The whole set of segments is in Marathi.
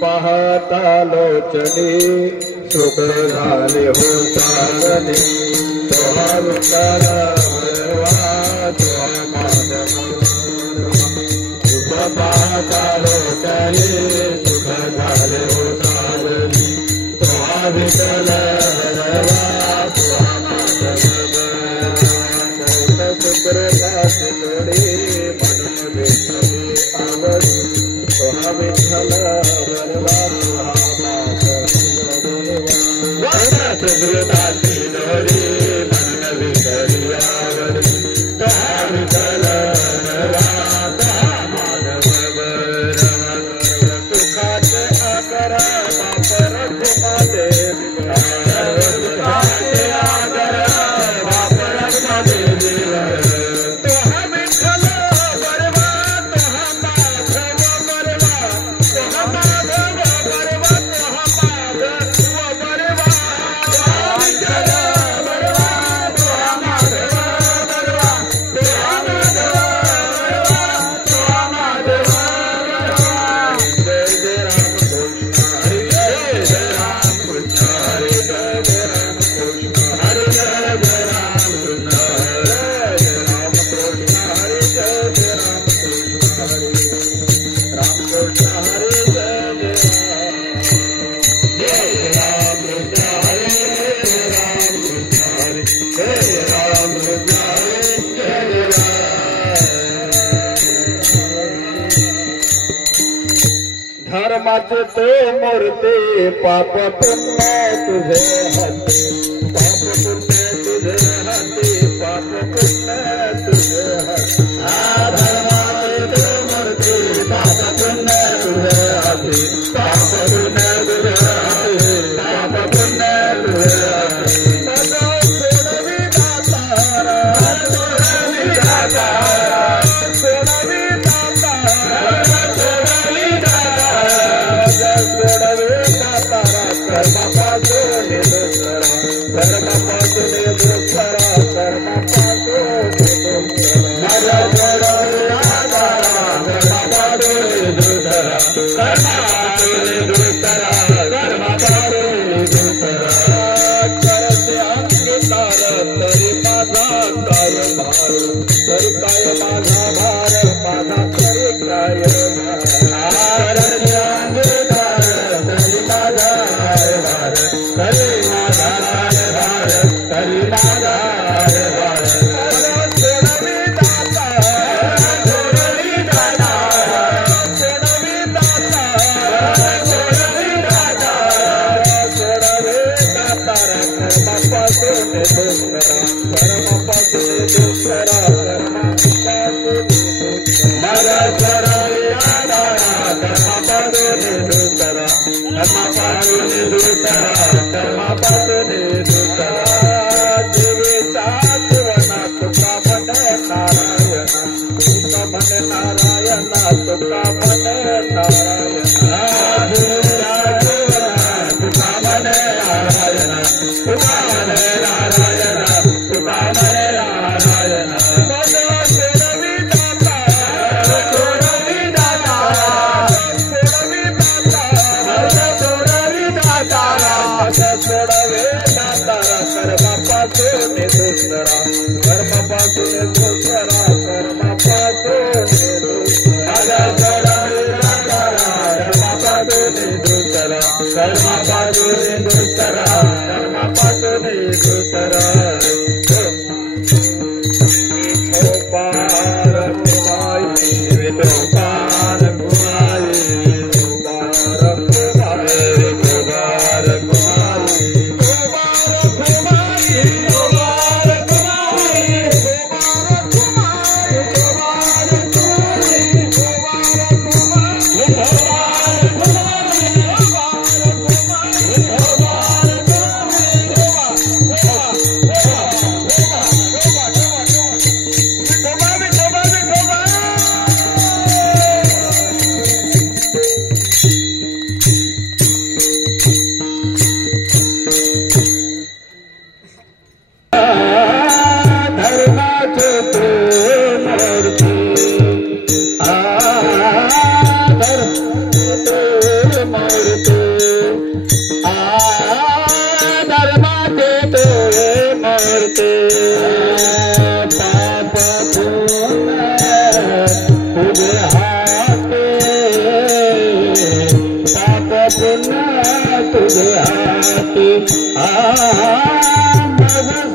पाहता लोचनी सुख झाले हो साधने तोहा विठ्ठल सुख पाहता लोचनी सुख झाले हो साधने तोहा विठ्ठल सुकृताची मन विठ्ठली आवडी तोहा विठ्ठल सुकृताची दोरी मन विठ्ठली आवडी तोहा विठ्ठल सुखाचे आकर वापर घुमाते धर्माचे ते मूर्ती पाप पुण्य तुझे हाती पाप पुण्य तुझे हाती पाप पुण्य तुझे हाती धर्माचे ते मूर्ती पाप पुण्य तुझे हाती पाप पुण्य तुझे हाती पाप पुण्य तुझे हाती सोडवी दातारा सोडवी दातारा सोडवी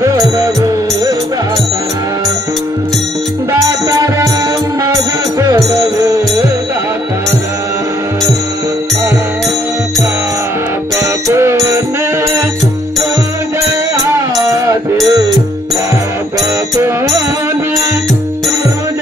सोडवे दातारा दातारा मग सोडवे दातारा पाप पुण्य तुझे हाती पाप पुण्य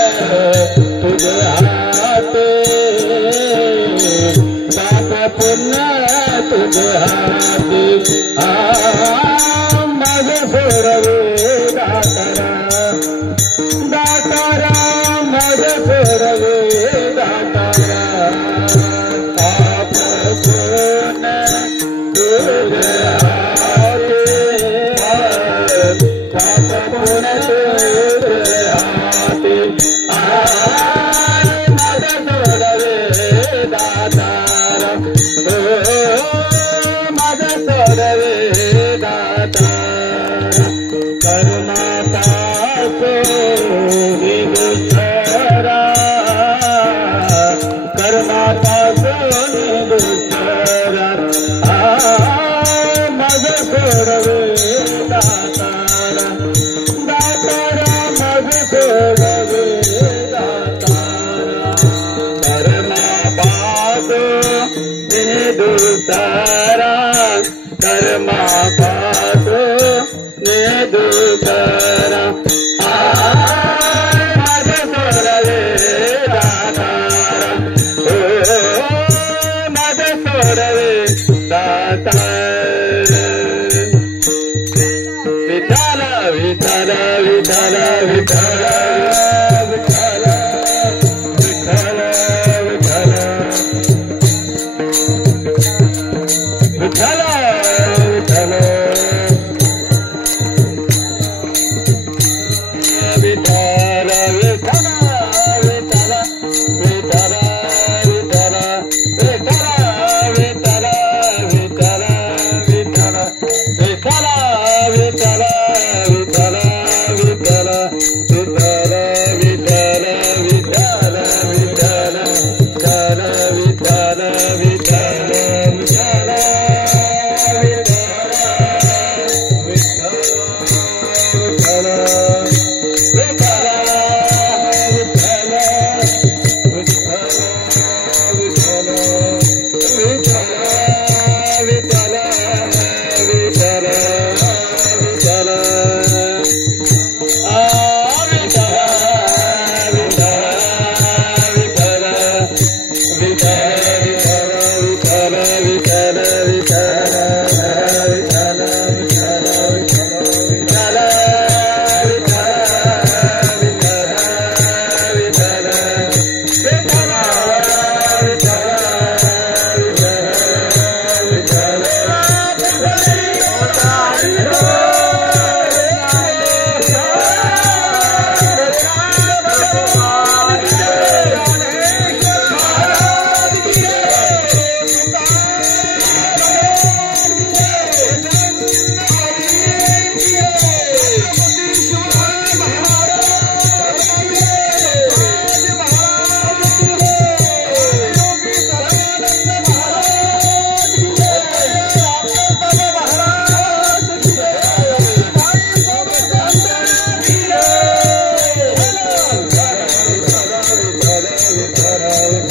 तुझे हाती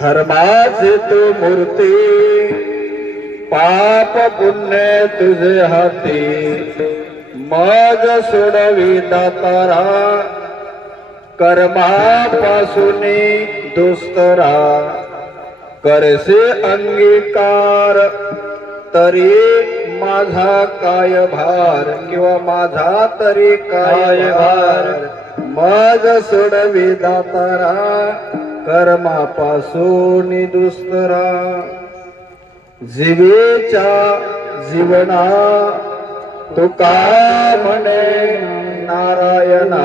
धर्माची तू मूर्ती पाप पुण्य तुझे हाती मग सोडवी दातारा कर्मापासून दुस्तरा करसे अंगीकार तरी माझा काय भार किंवा माझा तरी काय भार मज सोडवी दातारा कर्मापासून दुस्तरा जीवेच्या जीवना तुका म्हणे नारायणा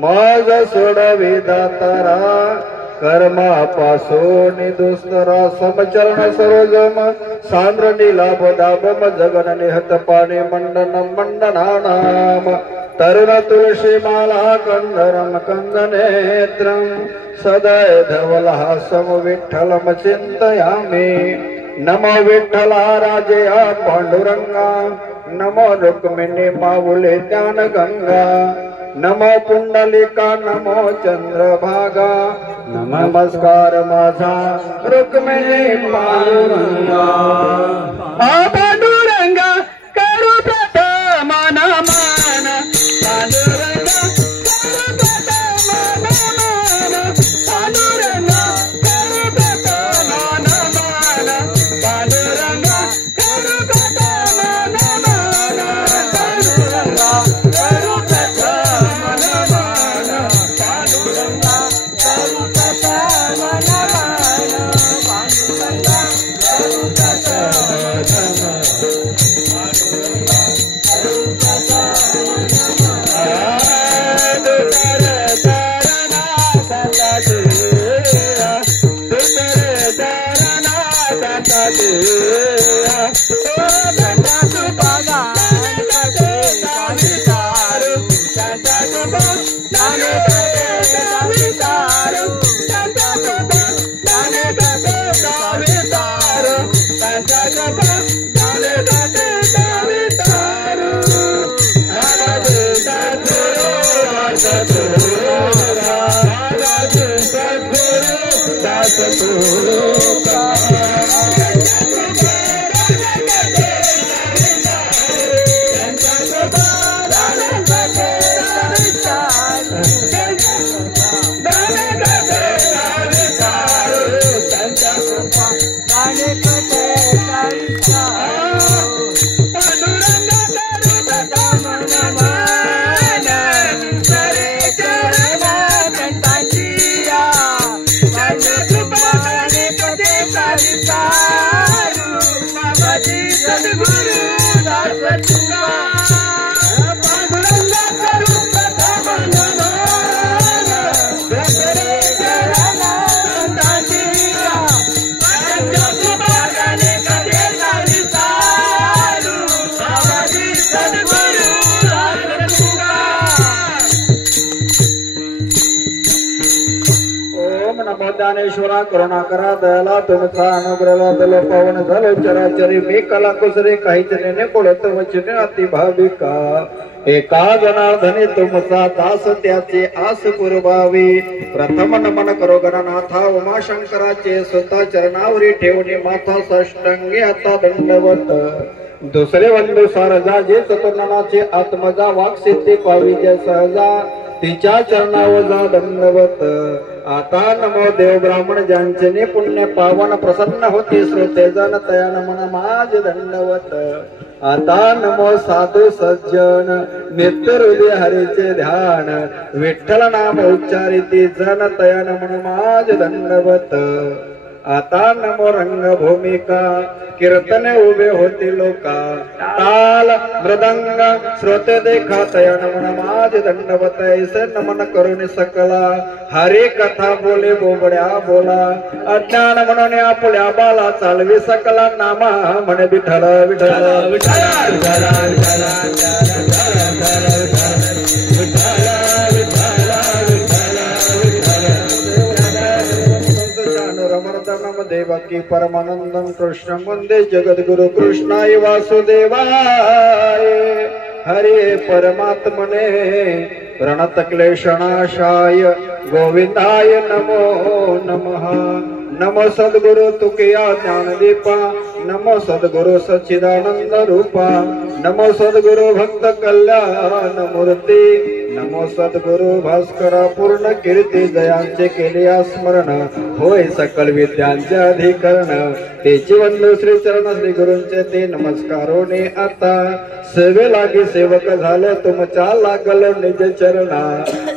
मज सोडवी दातारा कर्मापासून दुस्तरा समचरण सरोजम सांद्र नीलाभ दाभम जगन निहत पाणी मंडन मंडनानाम तरुण तुलसी माला कंदरम कंदनेत्रम सदय धवलहासम विठ्ठलम चिंतयामि नमो विठ्ठला राजया पांडुरंगा नमो रुक्मिणी माऊले ज्ञान गंगा नमो पुंडलिका नमो चंद्रभागा नमस्कार माझा रुक्मिणी पांडुरंगा पांडुरंगा करू प्रथम नमन पांडुरंगा करू प्रथम नमन पांडुरंगा करू प्रथम नमन पांडुरंगा करू प्रथम नमन पांडुरंगा करू प्रथम नमन पांडुरंगा करू प्रथम नमन पांडुरंगा करू ज्ञानेश्वरा करुणाकरा दयाला तुमचा अनुग्रह दलो पावन झालो चराचरी मी कला कुसरे काहीच नेने कोळत वचने अति भाविका एका जनार्दने तुमचा दास त्याचे आस पुरवावी प्रथम नमन करो गणनाथा उमाशंकराचे स्वतः चरणावरी ठेवणे माथा साष्टांगी आता दंडवत दुसरे वंदू सारजा जे चतुर्नाचे आत्मजा वाक्सिद्धी पावी जय सहजा तिच्या चरणावजा दंडवत आता नमो देव ब्राह्मण ज्यांचे पुण्य पावन प्रसन्न होते श्रोते जन तया नमन माझ दंडवत आता नमो साधू सज्जन नित्य हृदय हरीचे ध्यान विठ्ठल नाम उच्चारिती जन तया नमन माझ दंडवत आता नमो रंगभूमिका कीर्तने उभे होती लोका ताल मृदंग श्रोते देखा तया नमन माझ दंडवत ऐसे नमन करुणी सकला हरी कथा बोले बोबड्या बोला अज्ञान म्हणून आपल्या बाला चालवी सकला नामा म्हणे विठ्ठल विठ्ठल विठ्ठल देवकी परमानंदम कृष्ण वंदे जगद्गुरु कृष्णाय वासुदेवाय हरे परमात्मने प्रणत क्लेशनाशाय गोविंदाय नमो नमः नमो सद्गुरु तुकया ज्ञानदीपा नमो सद्गुरु सच्चिदानंद रूपा नमो सद्गुरु भक्त कल्याण मूर्ती नमो सद्गुरु भास्करा पूर्ण कीर्ती जयांचे केले स्मरण होय सकल विद्यांचे अधिकरण तेची वंदू श्री चरण श्री गुरूंचे ते नमस्कारोने आता सेवे लागी सेवक झालो तुमच्या लागलो निज चरणा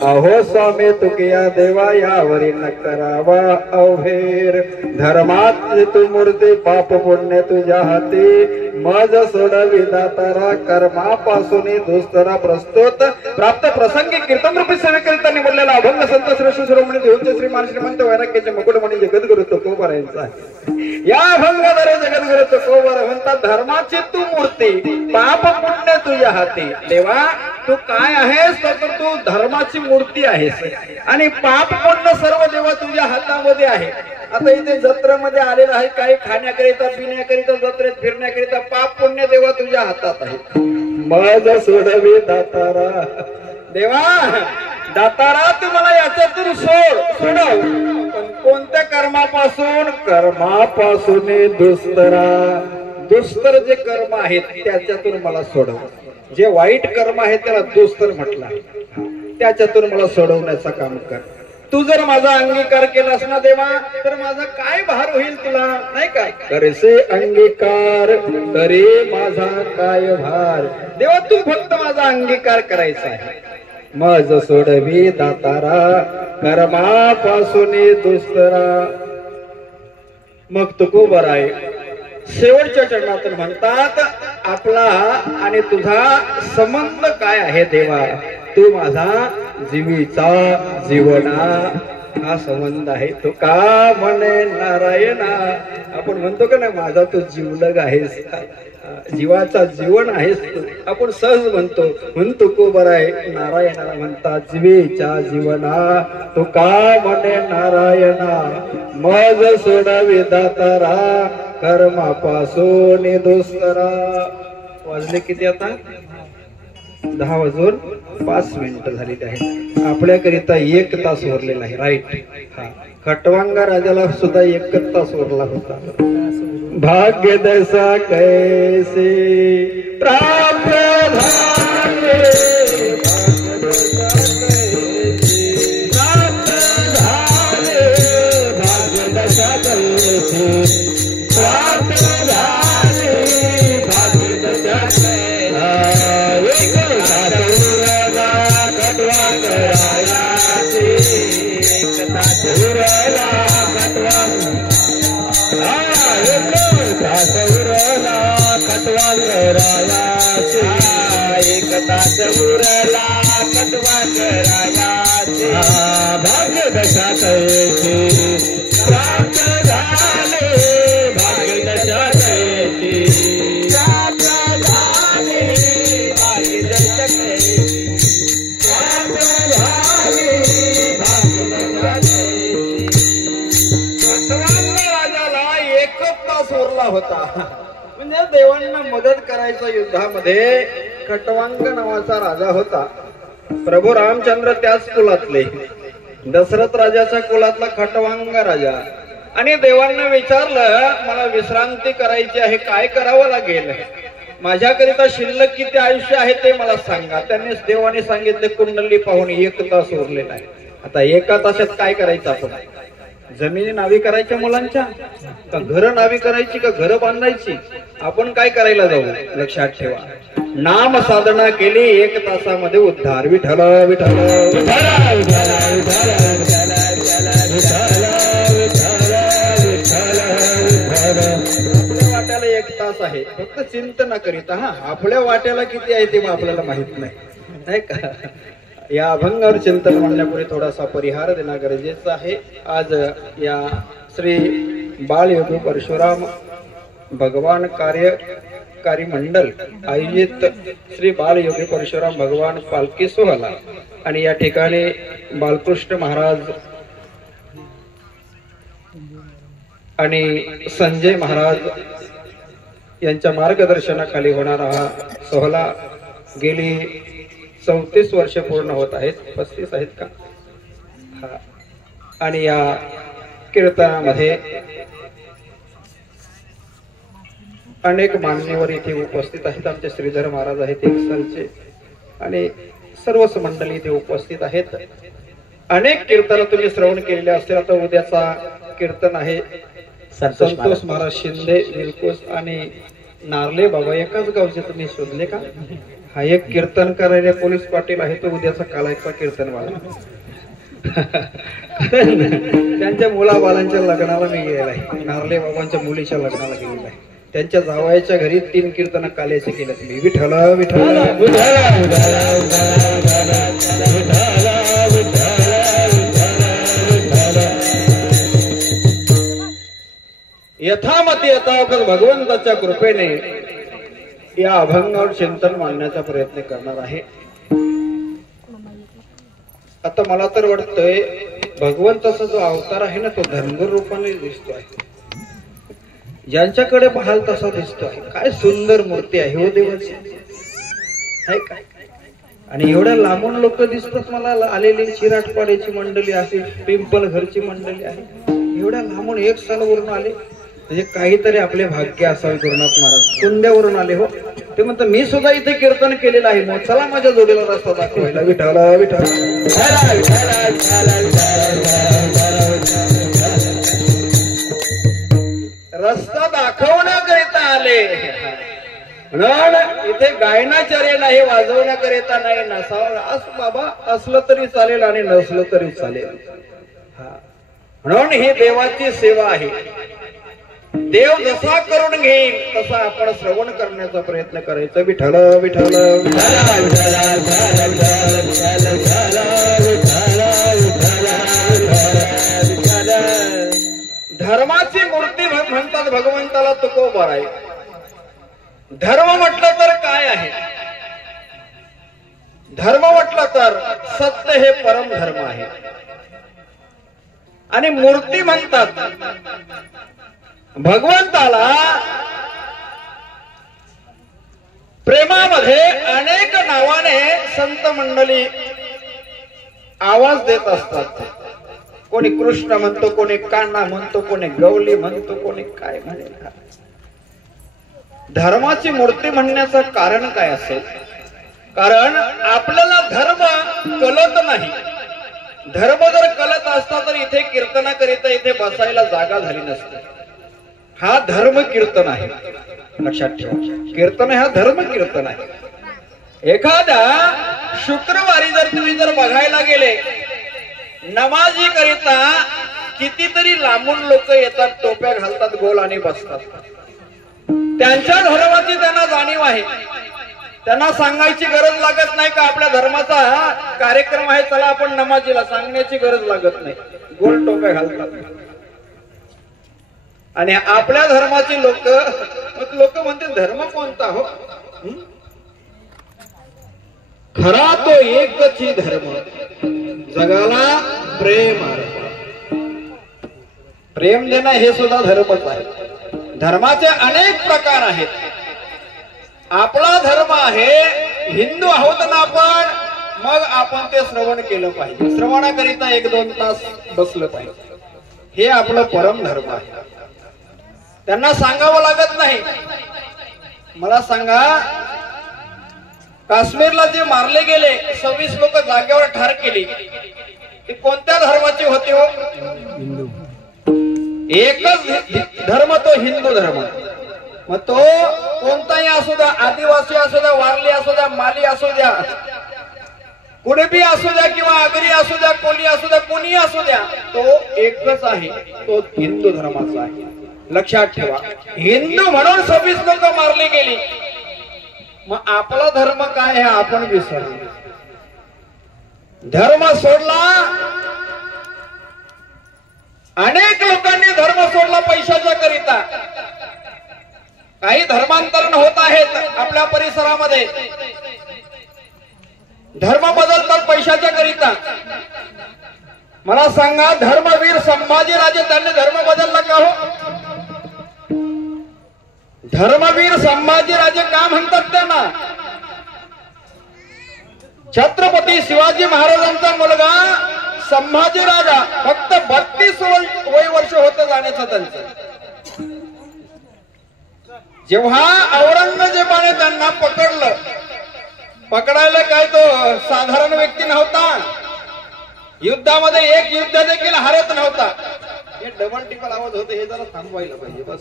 अहो स्वामी तुकिया देवा यावरी न करावा अवहेर धर्मात तू मूर्ती पाप पुण्य तुझ्या हाती मज सोडवी दातारा कर्मापासून दुस्तरा प्रस्तुत प्राप्त प्रसंगी कीर्तन रूपी सेवेकरिता निवडलेला अभंग संत श्रेष्ठ शिरोमणी देवचे श्रीमान श्रीमंत वैराग्याचे मुकुटमणी जगद्गुरु तुकोबारायांचा या अभंगाद्वारे जगद्गुरु तुकोबार म्हणतात धर्माची तू मूर्ती पाप पुण्य तुझ्या हाती देवा तू काय आहेस तर तू धर्माची मूर्ती आहेस आणि पाप पुण्य सर्व देवा तुझ्या हातामध्ये आहे आता इथे जत्रेमध्ये आलेला आहे काही खाण्याकरिता पिण्याकरिता जत्रेत फिरण्याकरिता पाप पुण्य देवा तुझ्या हातात आहे मज सोडवी दातारा देवा दातारा तुम्हाला याच्यातून सोडव पण कोणत्या कर्मापासून दुस्तर जे कर्म आहेत त्याच्यातून मला सोडव जे वाईट कर्म आहे त्याला दुस्तर म्हटलं त्याच्यातून मला सोडवण्याचं काम कर तू जर माझा अंगीकार केलास ना देवा तर माझा काय भार होईल तुला नाही का करेसे अंगीकार तरी माझा काय भार देवा तू फक्त माझा अंगीकार करायचा आहे मज सोडवी दातारा कर्मापासून दुस्तरा मग तुकोबार आहे शेवटच्या चरणातून म्हणतात आपला आणि तुझा संबंध काय आहे देवा तू माझा जीवीचा जीवना हा संबंध आहे तो का म्हणे नारायणा आपण म्हणतो का ना माझा तो जीवलग आहेस जीवाचा जीवन आहेस तू आपण सहज म्हणतो को बरं आहे नारायणाला म्हणतात जीवेच्या जीवना तो का म्हणे नारायणा मज सोडावी दातारा कर्मापासून दुस्तरा वाजले किती आता 10:05 झालेले आहेत आपल्याकरिता 1 तास उरलेला आहे राईट हा खटवांगा राजाला सुद्धा 1 तास उरला होता भाग्य दशा कैसे प्राप्त झाले भाग्य दशा कैसे प्राप्त झाले भाग्य दशा भाग्य दशा कैसे प्राप्त झाले भाग्य दशा कैसे प्राप्त झाले भाग्य दशा कैसे प्राप्त झाले भाग्य दशा कैसे राजाला 1 तास उरला होता म्हणजे देवांना मदत करायचा युद्धामध्ये खटवांग नावाचा राजा होता प्रभू रामचंद्र त्याच कुलातले दशरथ राजाच्या कुलातला खटवांग राजा आणि देवांना विचारलं मला विश्रांती करायची आहे काय करावं लागेल माझ्याकरिता शिल्लक किती आयुष्य आहे ते मला सांगा त्यांनी देवाने सांगितले कुंडली पाहून 1 तास उरलेला आहे आता 1 तासात काय करायचं आपण जमिनी नावी करायच्या मुलांच्या का घर नावी करायची का घर बांधायची आपण काय करायला जाऊ लक्षात ठेवा नाम साधना केली 1 तासामध्ये उद्धार विठ्ठल विठ्ठल वाट्याला 1 तास आहे फक्त चिंतन करीत हा आपल्या वाट्याला किती आहे ते आपल्याला माहित नाही का या अभंगावर चिंतन म्हणण्यापूर्वी थोडासा परिहार देणं गरजेचं आहे आज या श्री बालयोगी परशुराम भगवान कार्यकारी मंडल आयोजित श्री बालयोगी परशुराम भगवान पालखी सोहळा आणि या ठिकाणी बालकृष्ण महाराज आणि संजय महाराज यांच्या मार्गदर्शनाखाली होणारा हा सोहळा गेली 34 वर्ष पूर्ण होत आहेत 35 आहेत का हा आणि या कीर्तनामध्ये अनेक मान्यवर इथे उपस्थित आहेत. आमचे श्रीधर महाराज आहेत एक सालचे आणि सर्वच मंडळी इथे उपस्थित आहेत. अनेक कीर्तन तुम्ही श्रवण केलेले असतील. आता उद्याचा कीर्तन आहे संतोष महाराज शिंदे निलकोस आणि नारले बाबा एकाच गावचे तुम्ही शोधले का? हा एक कीर्तन करायला पोलीस पाटील आहे तो उद्याचा कालायचा कीर्तनवाला. त्यांच्या मुलाबालांच्या लग्नाला मी गेलेला आहे. नारले बाबांच्या मुलीच्या लग्नाला गेलेला आहे. त्यांच्या जावयाच्या घरी 3 कीर्तन काल्याचे केलेत मी. विठ्ठल विठ्ठल यथामती यथावत भगवंताच्या कृपेने या अभंगावर चिंतन मांडण्याचा प्रयत्न करणार आहे. आता मला तर वाटतंय भगवंताचा जो अवतार आहे ना तो धनगर रूपाने दिसतो आहे. ज्यांच्याकडे पाहाल तसा दिसतो आहे. काय सुंदर मूर्ती आहे हो देवाची आहे काय. आणि एवढ्या लांबून लोक दिसतात मला आलेली. चिराटपाड्याची मंडळी आहे, पिंपल घरची मंडळी आहे. एवढ्या लांबून एक सालवरून आले म्हणजे काहीतरी आपले भाग्य असावे. गुरुनाथ महाराज कुंड्यावरून आले हो. ते म्हणतात मी सुद्धा इथे कीर्तन केलेलं आहे. मग चला माझ्या जोडीला रस्ता दाखवायला. विठ्ठल विठ्ठल रस्ता दाखवण्याकरिता आले. इथे गायनाचार्य नाही, वाजवण्याकरिता नाही. नसावं बाबा असलं तरी चालेल आणि नसलं तरी चालेल. म्हणून ही देवाची सेवा आहे. देव जसा करून घेईल तसा आपण श्रवण करण्याचा प्रयत्न करायचा. विठ्ठल विठ्ठल धर्माची मूर्ती म्हणतात भगवंताला तुकोबा आहे. धर्म म्हटलं तर काय आहे? धर्म म्हटलं तर सत्य हे परम धर्म आहे. आणि मूर्ती म्हणतात भगवंताला प्रेमामध्ये अनेक नावाने संत मंडळी आवाज देत असतात. कोणी कृष्ण म्हणतो, कोणी कान्हा म्हणतो, कोणी गवली म्हणतो, कोणी काय म्हणेल. धर्माची मूर्ती म्हणण्याचं कारण काय असेल? कारण आपल्याला धर्म कळत नाही. धर्म जर कळत असता तर इथे कीर्तनाकरिता इथे बसायला जागा झाली नसती. हा धर्म कीर्तन आहे, लक्षात ठेवा. कीर्तन हा धर्म कीर्तन आहे. एखाद्या शुक्रवारी जर तुम्ही जर बघायला गेले नमाजी करिता कितीतरी लांबून लोक येतात, टोप्या घालतात, गोल आणि बसतात. त्यांच्या धर्माची त्यांना जाणीव आहे. त्यांना सांगायची गरज लागत नाही का आपल्या धर्माचा कार्यक्रम आहे चला आपण नमाजीला, सांगण्याची गरज लागत नाही. गोल टोप्या घालतात. आणि आपल्या धर्माची लोक म्हणते धर्म कोणता हो? खरा तो एकच ही धर्म, जगाला प्रेम प्रेम देणं हे सुद्धा धर्मच आहे. धर्माचे अनेक प्रकार आहेत. आपला धर्म आहे, हिंदू आहोत ना आपण, मग आपण ते श्रवण केलं पाहिजे. श्रवणाकरिता 1-2 तास बसलं पाहिजे. हे आपलं परम धर्म आहे. त्यांना सांगावं लागत नाही. मला सांगा काश्मीरला जे मारले गेले 26 लोक जागेवर ठार केली ते कोणत्या धर्माचे होते हो? एकच धर्म तो हिंदू धर्म. मग तो कोणताही असू द्या, आदिवासी असू द्या, वारली असू द्या, माली असू द्या, कुणबी असू द्या किंवा आगरी असू द्या, कोणी असू द्या, कोणी असू द्या, तो एकच आहे. तो हिंदू धर्माचा आहे. लक्षात ठेवा. हिंदू म्हणून 26 लोक मारली गेली. मग आपला धर्म काय आहे आपण विसरलो. धर्म सोडला. अनेक लोकांनी धर्म सोडला पैशाच्या करिता. काही धर्मांतरण होत आहेत आपल्या परिसरामध्ये. धर्म बदलतात पैशाच्या करिता. मला सांगा धर्मवीर संभाजीराजे त्यांनी धर्म बदलला का हो? धर्मवीर संभाजीराजे का म्हणतात त्यांना? छत्रपती शिवाजी महाराजांचा मुलगा संभाजी राजा फक्त 32 वय वर्ष होतं जाण्याचं त्यांचं. जेव्हा औरंगजेबाने त्यांना पकडलं, पकडायला काय तो साधारण व्यक्ती नव्हता, युद्धामध्ये एक युद्ध देखील हरत नव्हता. हे डबल टिपल आवाज होते, हे जरा थांबवायला पाहिजे बस.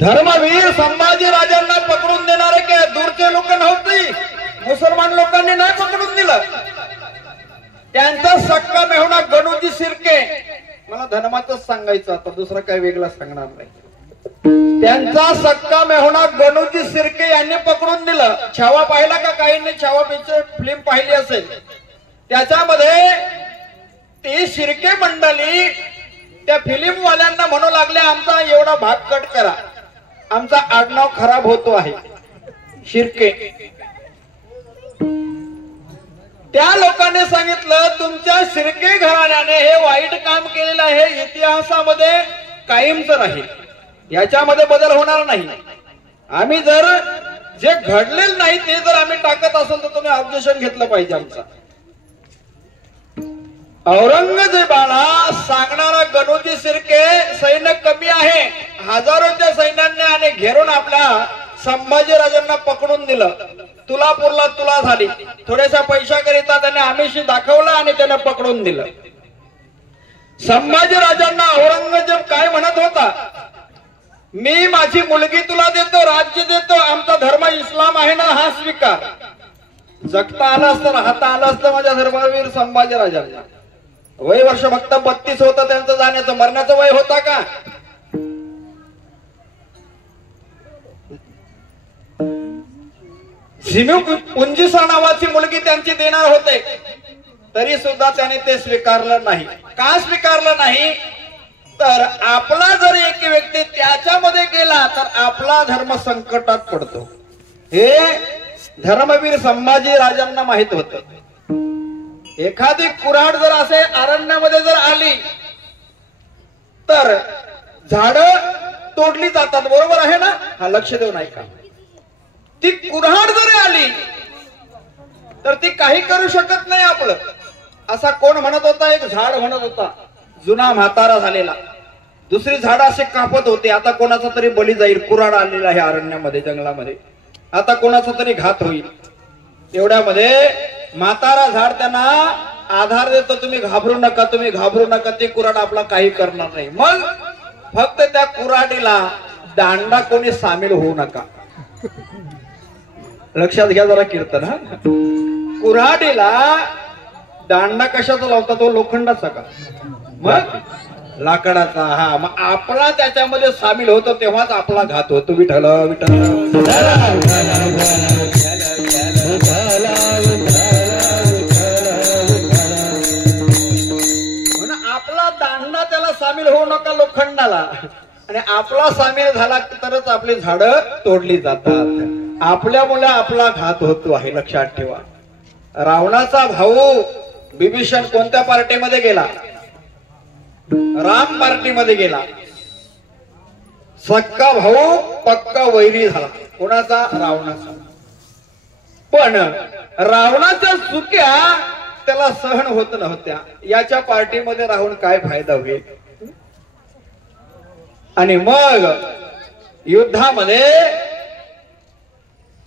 धर्मवीर संभाजी राजांना पकडून देणारे काय दूरचे लोक नव्हते, मुसलमान लोकांनी नाही पकडून दिलं. त्यांचा सक्का मेहुणा गणूजी शिर्के, मला धर्माचंच सांगायचं आता, दुसरा काय वेगळा सांगणार नाही. त्यांचा सक्का मेहुणा गणूजी शिर्के यांनी पकडून दिलं. छावा पाहिला का? काहींनी छावा पिक्चर फिल्म पाहिली असेल. त्याच्यामध्ये ती शिर्के मंडळी त्या फिल्म वाल्यांना म्हणू लागले, आमचा एवढा भाग कट करा, आमचा आडनाव खराब होतो आहे शिर्के. त्या लोकांनी सांगितलं, तुमच्या शिर्के घराण्याने हे वाईट काम केलेलं आहे, इतिहासामध्ये कायमच राहील, याच्यामध्ये बदल होणार नाही. आम्ही जर जे घडलेलं नाही ते जर आम्ही टाकत असेल तर तुम्ही ऑब्जेक्शन घेतलं पाहिजे आमचा. औरंगजेबाला सांगणारा गणूजी शिर्के, सैन्य कमी आहे, हजारोच्या सैन्याने आणि घेरून आपल्या संभाजीराजांना पकडून दिलं. तुलापूरला तुला झाली, थोड्याशा पैशाकरिता त्याने आमिषी दाखवला आणि त्याने पकडून दिलं. संभाजीराजांना औरंगजेब काय म्हणत होता, मी माझी मुलगी तुला देतो, राज्य देतो, आमचा धर्म इस्लाम आहे ना, हा स्वीकार. जगता आला असतं, राहता आलं असतं माझ्या धर्मवीर संभाजीराजांना. वय वर्ष फक्त 32 होतं त्यांचं जाण्याचं, मरण्याचं वय होता का? झिनूक उंजिसा नावाची मुलगी त्यांची देणार होते, तरी सुद्धा त्याने ते स्वीकारलं नाही. का स्वीकारलं नाही? तर आपला जर एक व्यक्ती त्याच्यामध्ये गेला तर आपला धर्म संकटात पडतो, हे धर्मवीर संभाजी राजांना माहित होतं. एखादी कुऱ्हाड जर असे अरण्यामध्ये जर आली तर झाडं तोडली जातात, बरोबर आहे ना? हा लक्ष देऊन ऐका. ती कुऱ्हाड जरी आली तर ती काही करू शकत नाही आपलं. असा कोण म्हणत होता? एक झाड म्हणत होता, जुना म्हातारा झालेला. दुसरी झाड असे कापत होते, आता कोणाचा तरी बळी जाईल, कुऱ्हाड आलेला आहे अरण्यामध्ये, जंगलामध्ये, आता कोणाचा तरी घात होईल. एवढ्यामध्ये म्हातारा झाड त्यांना आधार देतो, तुम्ही घाबरू नका, तुम्ही घाबरू नका, ते कुऱ्हाड आपला काही करणार नाही. मग फक्त त्या कुऱ्हाडीला दांडा कोणी सामील होऊ नका. लक्षात घ्या जरा कीर्तन. हा, कुऱ्हाडीला दांडा कशाचा लावता? तो लोखंडाचा का? मग लाकडाचा. हा, मग आपला त्याच्यामध्ये सामील होतो तेव्हाच आपला घात होतो. विठ्ठल विठ्ठल. आपला दांडा त्याला सामील होऊ नका लोखंडाला, आणि आपला सामील झाला तरच आपली झाडं तोडली जातात. आपल्यामुळे आपला घात होतो आहे, लक्षात ठेवा. रावणाचा भाऊ बिभीषण कोणत्या पार्टीमध्ये गेला? राम पार्टीमध्ये गेला. सक्का भाऊ पक्का वैरी झाला. कोणाचा? रावणाचा. पण रावणाच्या चुक्या त्याला सहन होत नव्हत्या. याच्या पार्टीमध्ये राहून काय फायदा होईल? आणि मग युद्धामध्ये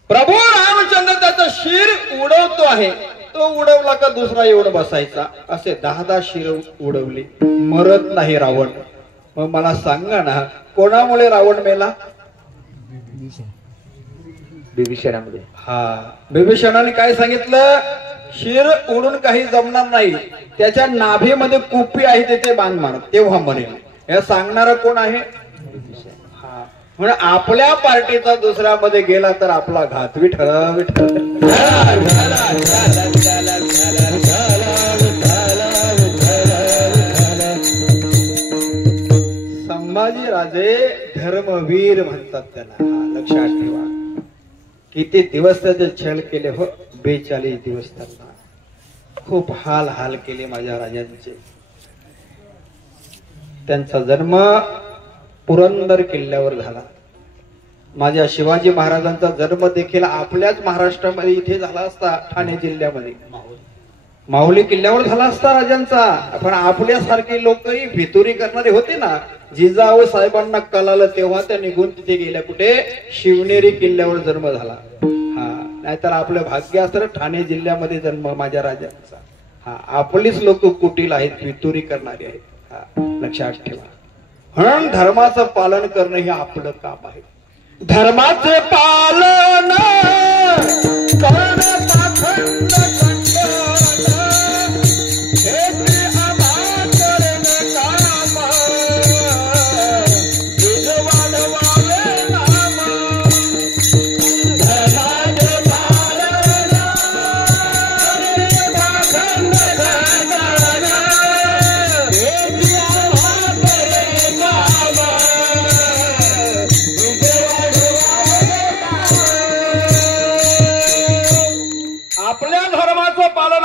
प्रभू रामचंद्र त्याचं शिर उडवतो आहे. तो उडवला का दुसरा एवढं बसायचा, असे 10 शिर उडवली, मरत नाही रावण. मग मला सांगा ना, कोणामुळे रावण मेला? बिभीषणामुळे. हा, बिभीषणाने काय सांगितलं? शिर उडून काही जमणार नाही, त्याच्या नाभीमध्ये कुपी आहे, तिथे बांध मार, तेव्हा मरेल. हे सांगणार कोण आहे? हा, म्हणून आपल्या पार्टीचा दुसऱ्यामध्ये गेला तर आपला घात. विठ्ठल विठ्ठल. संभाजी राजे धर्मवीर म्हणतात त्याला, लक्षात ठेवा. किती दिवस त्याचे छल केले हो, 42 दिवस. त्यांना खूप हाल हाल केले माझ्या राजांचे. त्यांचा जन्म पुरंदर किल्ल्यावर झाला. माझ्या शिवाजी महाराजांचा जन्म देखील आपल्याच महाराष्ट्रामध्ये इथे झाला असता, ठाणे जिल्ह्यामध्ये, माहुली किल्ल्यावर झाला असता राजांचा, पण आपल्यासारखे लोकही भितुरी करणारे होते ना. जिजाऊ साहेबांना कळालं तेव्हा त्या निघून तिथे गेल्या, कुठे, शिवनेरी किल्ल्यावर जन्म झाला. हा, नाहीतर आपलं भाग्य असतं ठाणे जिल्ह्यामध्ये जन्म माझ्या राजांचा. हा, आपलीच लोक कुटील आहेत, भितुरी करणारे आहेत. हा, लक्षात ठेवा. म्हणून धर्माचं पालन करणं हे आपलं काम आहे. धर्माचे पालन करणं पाखंड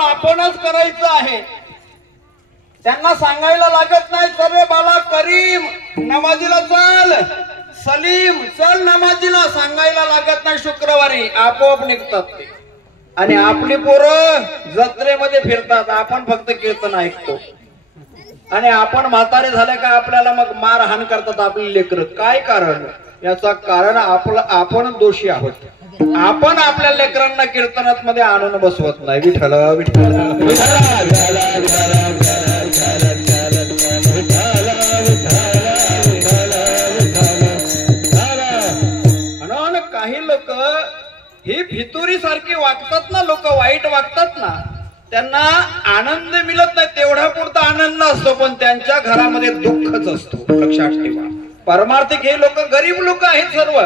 आपणच करायचं आहे. त्यांना सांगायला लागत नाही, सर्व बाला करीम नमाजीला चल, सलीम चल नमाजीला सांगायला लागत नाही. शुक्रवारी आपोआप निघतात ते. आणि आपली पोरं जत्रेमध्ये फिरतात, आपण फक्त कीर्तन ऐकतो. आणि आपण म्हातारे झाले का आपल्याला मग मारहाण करतात आपली लेकरं. काय कारण? याचा कारण आपण दोषी आहोत. आपण आपल्या लेकरांना कीर्तनात मध्ये आणून बसवत नाही. विठ्ठल विठ्ठल म्हणून काही लोक ही भितुरी सारखी वागतात ना, लोक वाईट वागतात ना, त्यांना आनंद मिळत नाही. तेवढा पुरता आनंद असतो, पण त्यांच्या घरामध्ये दुःखच असतो. लक्षात ठेवा. परमार्थिक हे लोक गरीब लोक आहेत सर्व,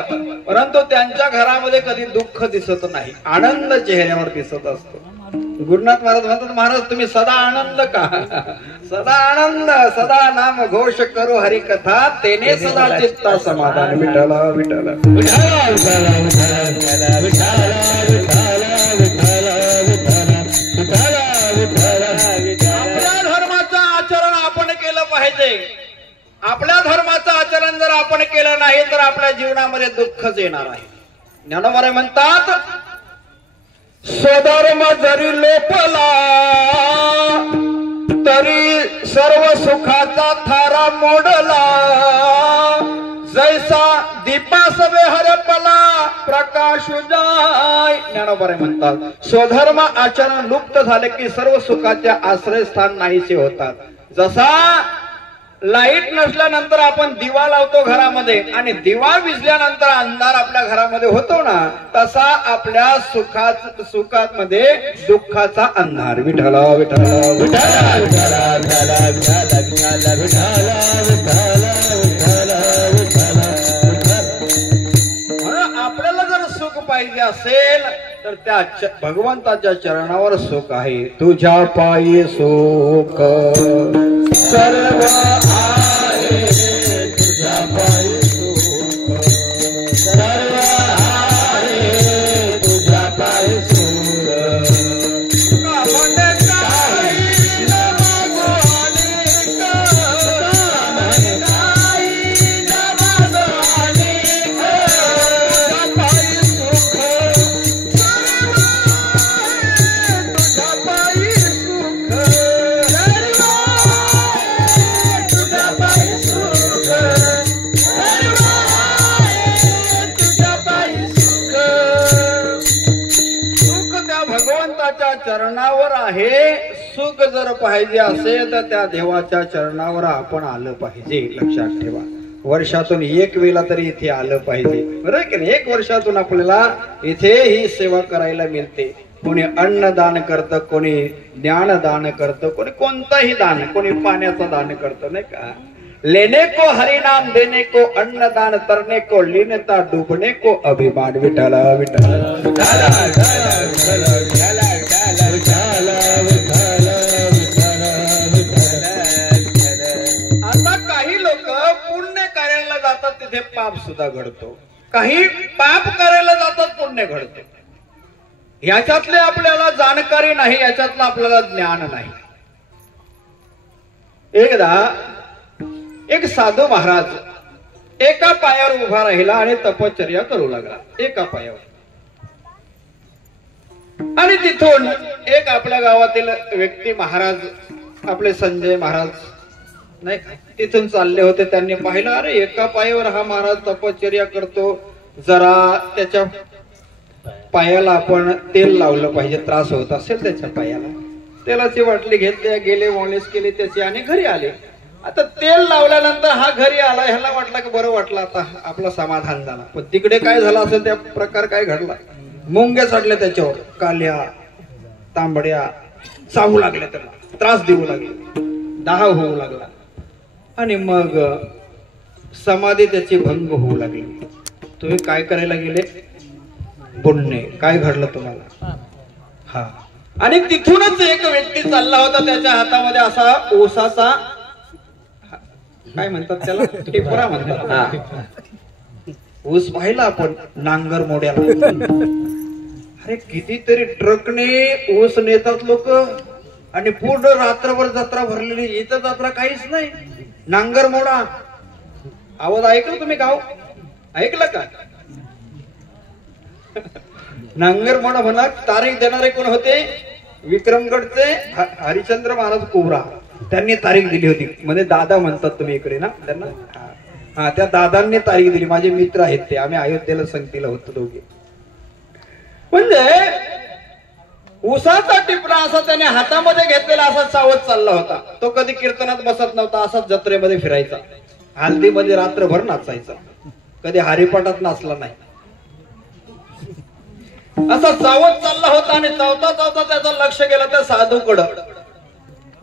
परंतु त्यांच्या घरामध्ये कधी दुःख दिसत नाही, आनंद चेहऱ्यावर दिसत असतो. गुरुनाथ महाराज म्हणतात, महाराज तुम्ही सदा आनंद का? सदा आनंद, सदा नाम घोष करू हरी कथा, तेने सदा चित्ता समाधान. विठ्ठल विठ्ठल आपल्या धर्माचं आचरण आपण केलं पाहिजे. आपल्या धर्माचं आचरण जर आपण केलं नाही तर आपल्या जीवनामध्ये दुःखच येणार आहे. ज्ञानोबा म्हणतात, स्वधर्म जरी लोपला तरी सर्व सुखाचा थारा मोडला, जैसा दीपासवे हरपला प्रकाश जाय. ज्ञानोबा म्हणतात, स्वधर्म आचरण लुप्त झाले की सर्व सुखाचे आश्रयस्थान नाहीसे होतात. जसा लाईट नसल्यानंतर आपण दिवा लावतो घरामध्ये आणि दिवा विझल्यानंतर अंधार आपल्या घरामध्ये होतो ना, तसा आपल्या सुखात मध्ये दुःखाचा अंधार. विठ्ठल विठ्ठल म्हणून आपल्याला जर सुख पाहिजे असेल तर त्या भगवंताच्या चरणावर सुख आहे. तुझ्या पायी सुख सर्व आहे, तुझ्या पायी सुख सर्व आहे, तुझ्या पायी सुख चरणावर आहे. सुख जर पाहिजे असेल तर त्या देवाच्या चरणावर आपण आलं पाहिजे. लक्षात ठेवा. वर्षातून एक वेळा तरी इथे आलं पाहिजे, बरोबर की नाही? एक वर्षातून आपल्याला इथे ही सेवा करायला मिळते. कोणी अन्नदान करतं, कोणी ज्ञानदान करतं, कोणी कोणताही दान, कोणी पाण्याचं दान करतं, नाही का? लेने को हरिनाम, देने को अन्नदान, तरने को लीनता, डूबने को अभिमान. विठ्ठल विठ्ठल आता काही लोक पुण्य कार्याला जातात, तिथे पाप सुद्धा घडतो. काही पाप करायला जातात, पुण्य घडतो. याच्यातले आपल्याला जाणकारी नाही, याच्यातलं आपल्याला ज्ञान नाही. एकदा एक साधू महाराज एका पायावर उभा राहिला आणि तपश्चर्या करू लागला. एका पायावर. आणि तिथून एक आपल्या गावातील व्यक्ती महाराज आपले संजय महाराज नाही तिथून चालले होते. त्यांनी पाहिलं अरे एका पायावर हा महाराज तपश्चर्या करतो, जरा त्याच्या पायाला आपण तेल लावलं पाहिजे, त्रास होत असेल त्याच्या पायाला. तेलाची बाटली घेतली, गेले मॉलिश केली त्याची आणि घरी आले. आता तेल लावल्यानंतर हा घरी आला, ह्याला वाटलं की बरं वाटलं आता आपलं समाधान झालं. पण तिकडे काय झालं असेल त्या प्रकार काय घडला, मुंग्या चढल्या त्याच्यावर, काल्या तांबड्या चावू लागल्या, त्याला त्रास देऊ लागले, दाह होऊ लागला आणि मग समाधी त्याची भंग होऊ लागली. तुम्ही काय करायला गेले, पुण्य काय घडलं तुम्हाला. हा आणि तिथूनच एक व्यक्ती चालला होता, त्याच्या हातामध्ये असा ओसाचा काय म्हणतात त्याला, टिपरा म्हणतात. ऊस पाहिला आपण नांगर मोड्याला, अरे कितीतरी ट्रकने ऊस नेतात लोक आणि पूर्ण रात्रभर जत्रा भरलेली. इथं जत्रा काहीच नाही, नांगर मोडा. आवाज ऐकलं तुम्ही, गाव ऐकलं का. नांगर मोडा म्हणा. तारीख देणारे कोण होते, विक्रमगडचे हरिश्चंद्र महाराज कोवरा, त्यांनी तारीख दिली होती. म्हणजे दादा म्हणतात तुम्ही इकडे ना त्यांना. हा त्या दादांनी तारीख दिली. माझे मित्र आहेत ते, आम्ही अयोध्येला संगतीला होतो दोघे. म्हणजे उसाचा टिपरा असा त्याने हातामध्ये घेतलेला असा चावत चालला होता. तो कधी कीर्तनात बसत नव्हता, असाच जत्रेमध्ये फिरायचा, हल्दीमध्ये रात्रभर नाचायचा, कधी हरिपाठात नाचला नाही. असा चावत चालला होता आणि चावता चावता त्याचं लक्ष गेलं त्या साधूकडं.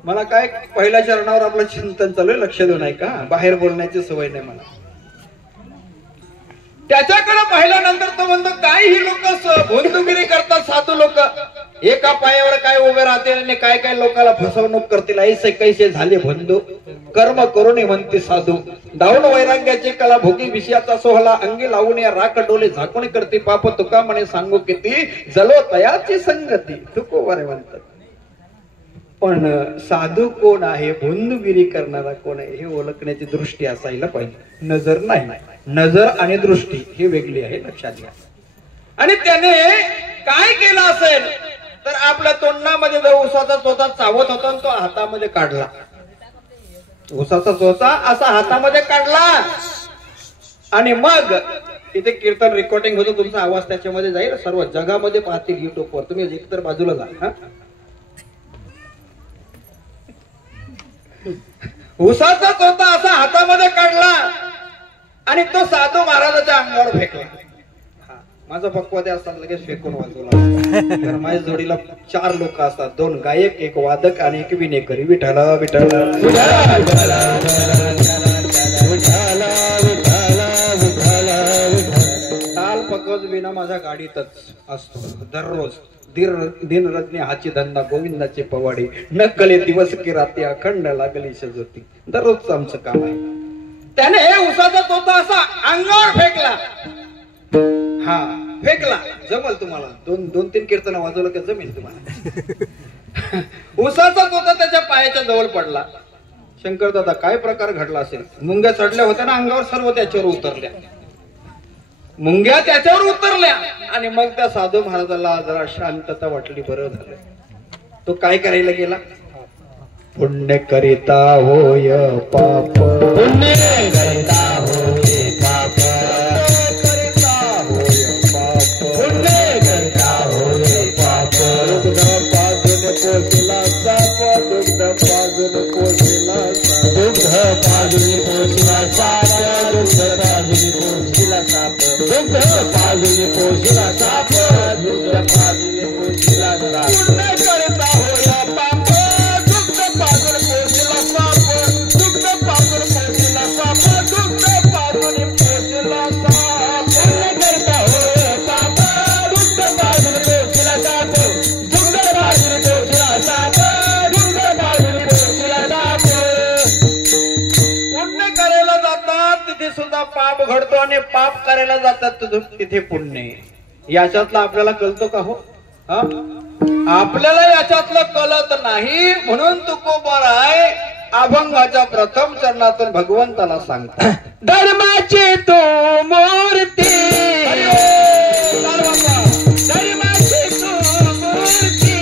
मला काय पहिल्या चरणावर आपलं चिंतन चालू आहे, लक्ष देऊ नाही का, बाहेर बोलण्याची सवय नाही मला. त्याच्याकडे पाहिल्यानंतर तो म्हणतो काय ही लोक भोंदुगिरी करतात, साधू लोक एका पायावर काय उभे राहतील आणि काय काय लोकांना फसवणूक करतील. ऐसे कैसे झाले बंधू, कर्म करून म्हणते साधू, दाऊन वैराग्याची कला, भोगी विषयाचा सोहळा, अंगी लावून या राख डोले झाकून करते पाप, तुका म्हणे सांगू किती जलो तयाची संगती. तुको वारे म्हणतात. पण साधू कोण आहे, भोंदुगिरी करणारा कोण आहे हे ओळखण्याची दृष्टी असायला पाहिजे. नजर नाही, नजर आणि दृष्टी ही वेगळी आहे, लक्षात घ्या. आणि त्याने काय केलं असेल तर आपल्या तोंडामध्ये जर उसाचा चोथा चावत होता तो हातामध्ये काढला, उसाचा चोथा असा हातामध्ये काढला आणि मग तिथे कीर्तन रेकॉर्डिंग होतं, तुमचा आवाज त्याच्यामध्ये जाईल, सर्व जगामध्ये पाहतील युट्यूबवर. तुम्ही एकतर बाजूला जा. उसाचा चोथा असा हातामध्ये काढला आणि तो साधू महाराजाच्या अंगावर फेकला. माझा पक्वाद्या असतात लगेच फेकून वाजवला. तर माझ्या जोडीला 4 लोक असतात, 2 गायक, 1 वादक आणि 1 विनेकरी. विठ्ठल विठ्ठल ताल पकवज विना माझ्या गाडीतच असतो दररोज. दिन रजनी हाची धंदा, गोविंदाचे पवाडे, नकले दिवस की रात्री, अखंड लागली सजोती. दररोजच आमचं काम आहे. त्याने उसाचा चोथा असा अंगावर फेकला. हा फेकला, जमल तुम्हाला 2-3 कीर्तन वाजवलं का जमेल तुम्हाला. उसाचा चोथा त्याच्या पायाच्या जवळ पडला. शंकर दादा काय प्रकार घडला असेल. मुंग्या चढल्या होत्या ना अंगावर, सर्व त्याच्यावर उतरल्या, मुंग्या त्याच्यावर उतरल्या आणि मग त्या साधू महाराजाला जरा शांतता वाटली, बरं झालं. तो काय करायला गेला, पुण्य करिता होय पाप, पुण्य करिता होय पाप, करिता होय पाप, पुण्य करिता होय पाप. दुग्ध पाजून पोचला साप, दुग्ध पाजून पोचला साप, दुग्ध पाजून पोचला साप, दुग्ध पाजून पोचला साप, दुग्ध पाजून पोचला साप, दुग्ध पाजून पोचला साप. पुण्य करिता होय पाप, दुग्ध पाजून पोचला साप, दुग्ध पाजून पोचला साप, दुग्ध पाजून पोचला साप. पुण्य करिता होय पाप, दुग्ध पाजून पोचला साप, दुग्ध पाजून पोचला साप, दुग्ध पाजून पोचला साप. पुण्य करायला जातात तिथे सुद्धा पाप घडतो आणि पाप करायला जातात तिथे पुण्य. याच्यातला आपल्याला कळतो का हो. आपल्याला याच्यातलं कळत नाही म्हणून तुकोबाराय अभंगाच्या प्रथम चरणातून भगवंताला सांगता, धर्माची तू मूर्ती, धर्माची तू मूर्ती,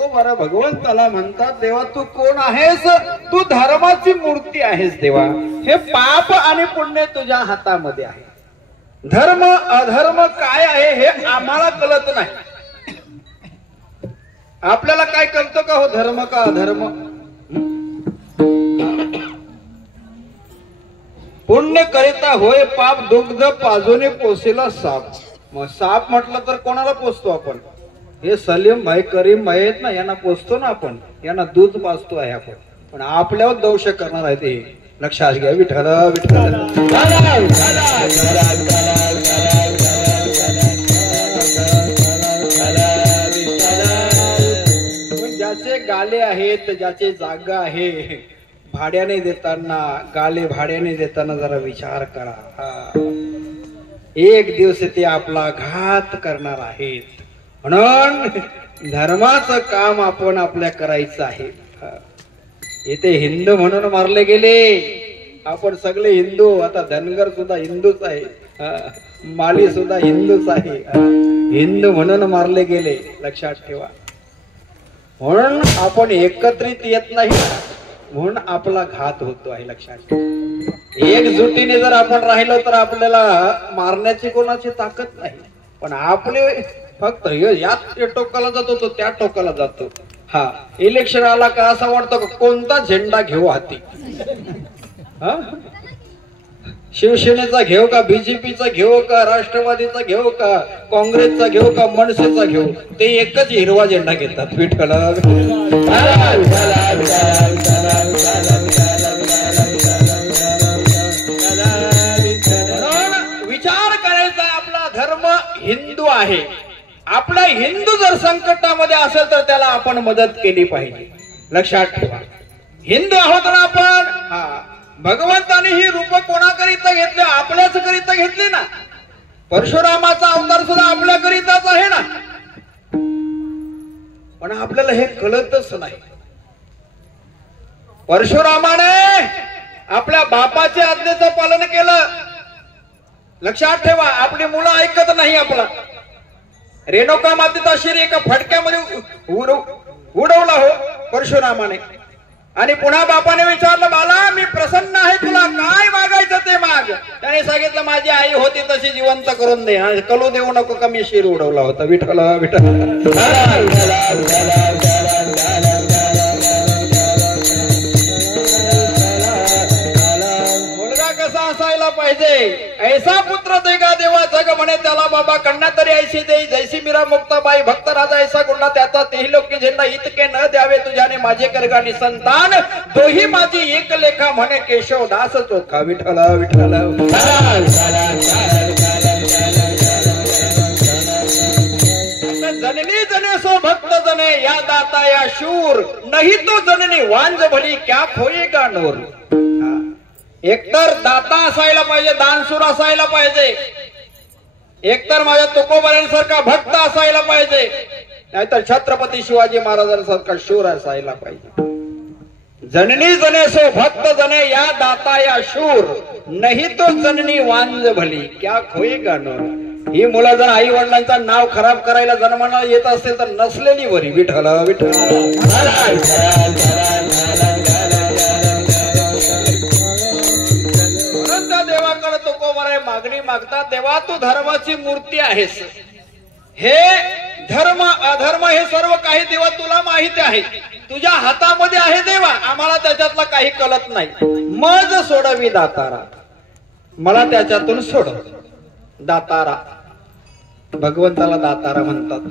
तुकोबारा भगवंताला म्हणतात, देवा तू कोण आहेस? तू धर्माची मूर्ती आहेस देवा. हे पाप आणि पुण्य तुझ्या हातामध्ये आहे. धर्म अधर्म काय आहे हे आम्हाला कळत नाही. आपल्याला काय कळतं का हो धर्म का अधर्म? पुण्य करिता होय पाप, दुग्ध पाजूने पोसेला साप. मग साप म्हटलं तर कोणाला पोसतो आपण? हे सलीम भाई करीम भाई आहेत ना, यांना पोसतो ना आपण, यांना दूध पाजतो आहे आपण. पण आपल्यावर दोष करणार आहे ते लक्षात घ्या. विठ्ठल विठ्ठल ज्याचे गाले आहेत, ज्याचे जागा आहे, भाड्याने देताना, गाले भाड्याने देताना जरा विचार करा. एक दिवस ते आपला घात करणार आहेत. म्हणून धर्माचं काम आपण आपल्या करायचं आहे. इथे हिंदू म्हणून मारले गेले. आपण सगळे हिंदू. आता धनगर सुद्धा हिंदूच आहे, माली सुद्धा हिंदूच आहे. हिंदू म्हणून मारले गेले, लक्षात ठेवा. म्हणून आपण एकत्रित येत नाही, म्हणून आपला घात होतो आहे, लक्षात ठेवा. एकजुटीने जर आपण राहिलो तर आपल्याला मारण्याची कोणाची ताकद नाही. पण आपले फक्त या टोकाला जातो तो त्या टोकाला जातो. हा इलेक्शन आला का असं वाटतं कोणता झेंडा घेऊ हाती? हा शिवसेनेचा घेऊ का, बीजेपीचा घेऊ का, राष्ट्रवादीचा घेऊ का, काँग्रेसचा घेऊ का, मनसेचा घेऊ, ते एकच हिरवा झेंडा घेतात. विठ्ठल विचार करायचा. आपला धर्म हिंदू आहे. आपला हिंदू जर संकटामध्ये असेल तर त्याला आपण मदत केली पाहिजे, लक्षात ठेवा. हिंदू आहोत ना आपण. हा भगवंताने ही रूप कोणाकरिता घेतले? आपल्याच करिता घेतले ना. परशुरामाचा अवतार सुद्धा आपल्या करिताच आहे ना. पण आपल्याला हे कळतच नाही. परशुरामाने आपल्या बापाच्या आज्ञेचं पालन केलं, लक्षात ठेवा. आपली मुलं ऐकत नाही. आपला रेणुका मातेचा शिर एका फटक्यामध्ये उडवला हो परशुरामाने. आणि पुन्हा बापाने विचारलं, बाला मी प्रसन्न आहे, तुला काय मागायचं ते माग. त्याने सांगितलं, माझी आई होती तशी जिवंत करून दे, कलू देऊ नको का मी शिर उडवला होता. विठ्ठल विठ्ठल. मुलगा कसा असायला पाहिजे? ऐसा पुत्र देगा देवा जग म्हणे त्याला बाबा. कन्या तरी ऐशी देई जैसी मीरा मुक्ताबाई. भक्त राजा ऐसा गुंडा त्याचा तेही लोक झेंडा. इतके न द्यावे तुझ्याने माझे करगानी संतान. तोही माझी एक लेखा म्हणे केशव दास चोखा. विठ्ठल विठ्ठल. जननी जने सो भक्त जने या दाता या शूर. नाही तो जननी वांज भली क्या खोयेगा नूर. एकतर दाता असायला पाहिजे, दानशूर असायला पाहिजे. एकतर माझ्या तुकोबाऱ्यांसारखा भक्त असायला पाहिजे, नाहीतर छत्रपती शिवाजी महाराजांसारखा शूर असायला पाहिजे. जननी जने सो भक्त जने या दाता या शूर. नाही तो जननी वांज भली क्या खोयेगा नूर. ही मुलं जर आई वडिलांचं नाव खराब करायला जन्माला येत असेल तर नसलेली बरी. विठ्ठल विठ्ठल. देवाकडे तुकोबारा मागणी मागतात, देवा तू धर्माची मूर्ती आहेस. हे धर्म अधर्म हे सर्व काही देवा तुला माहिती आहे, तुझ्या हातामध्ये आहे देवा. आम्हाला त्याच्यातला काही कळत नाही. मज सोडवी दातारा, मला त्याच्यातून सोडव. दातारा, भगवंताला दातारा म्हणतात.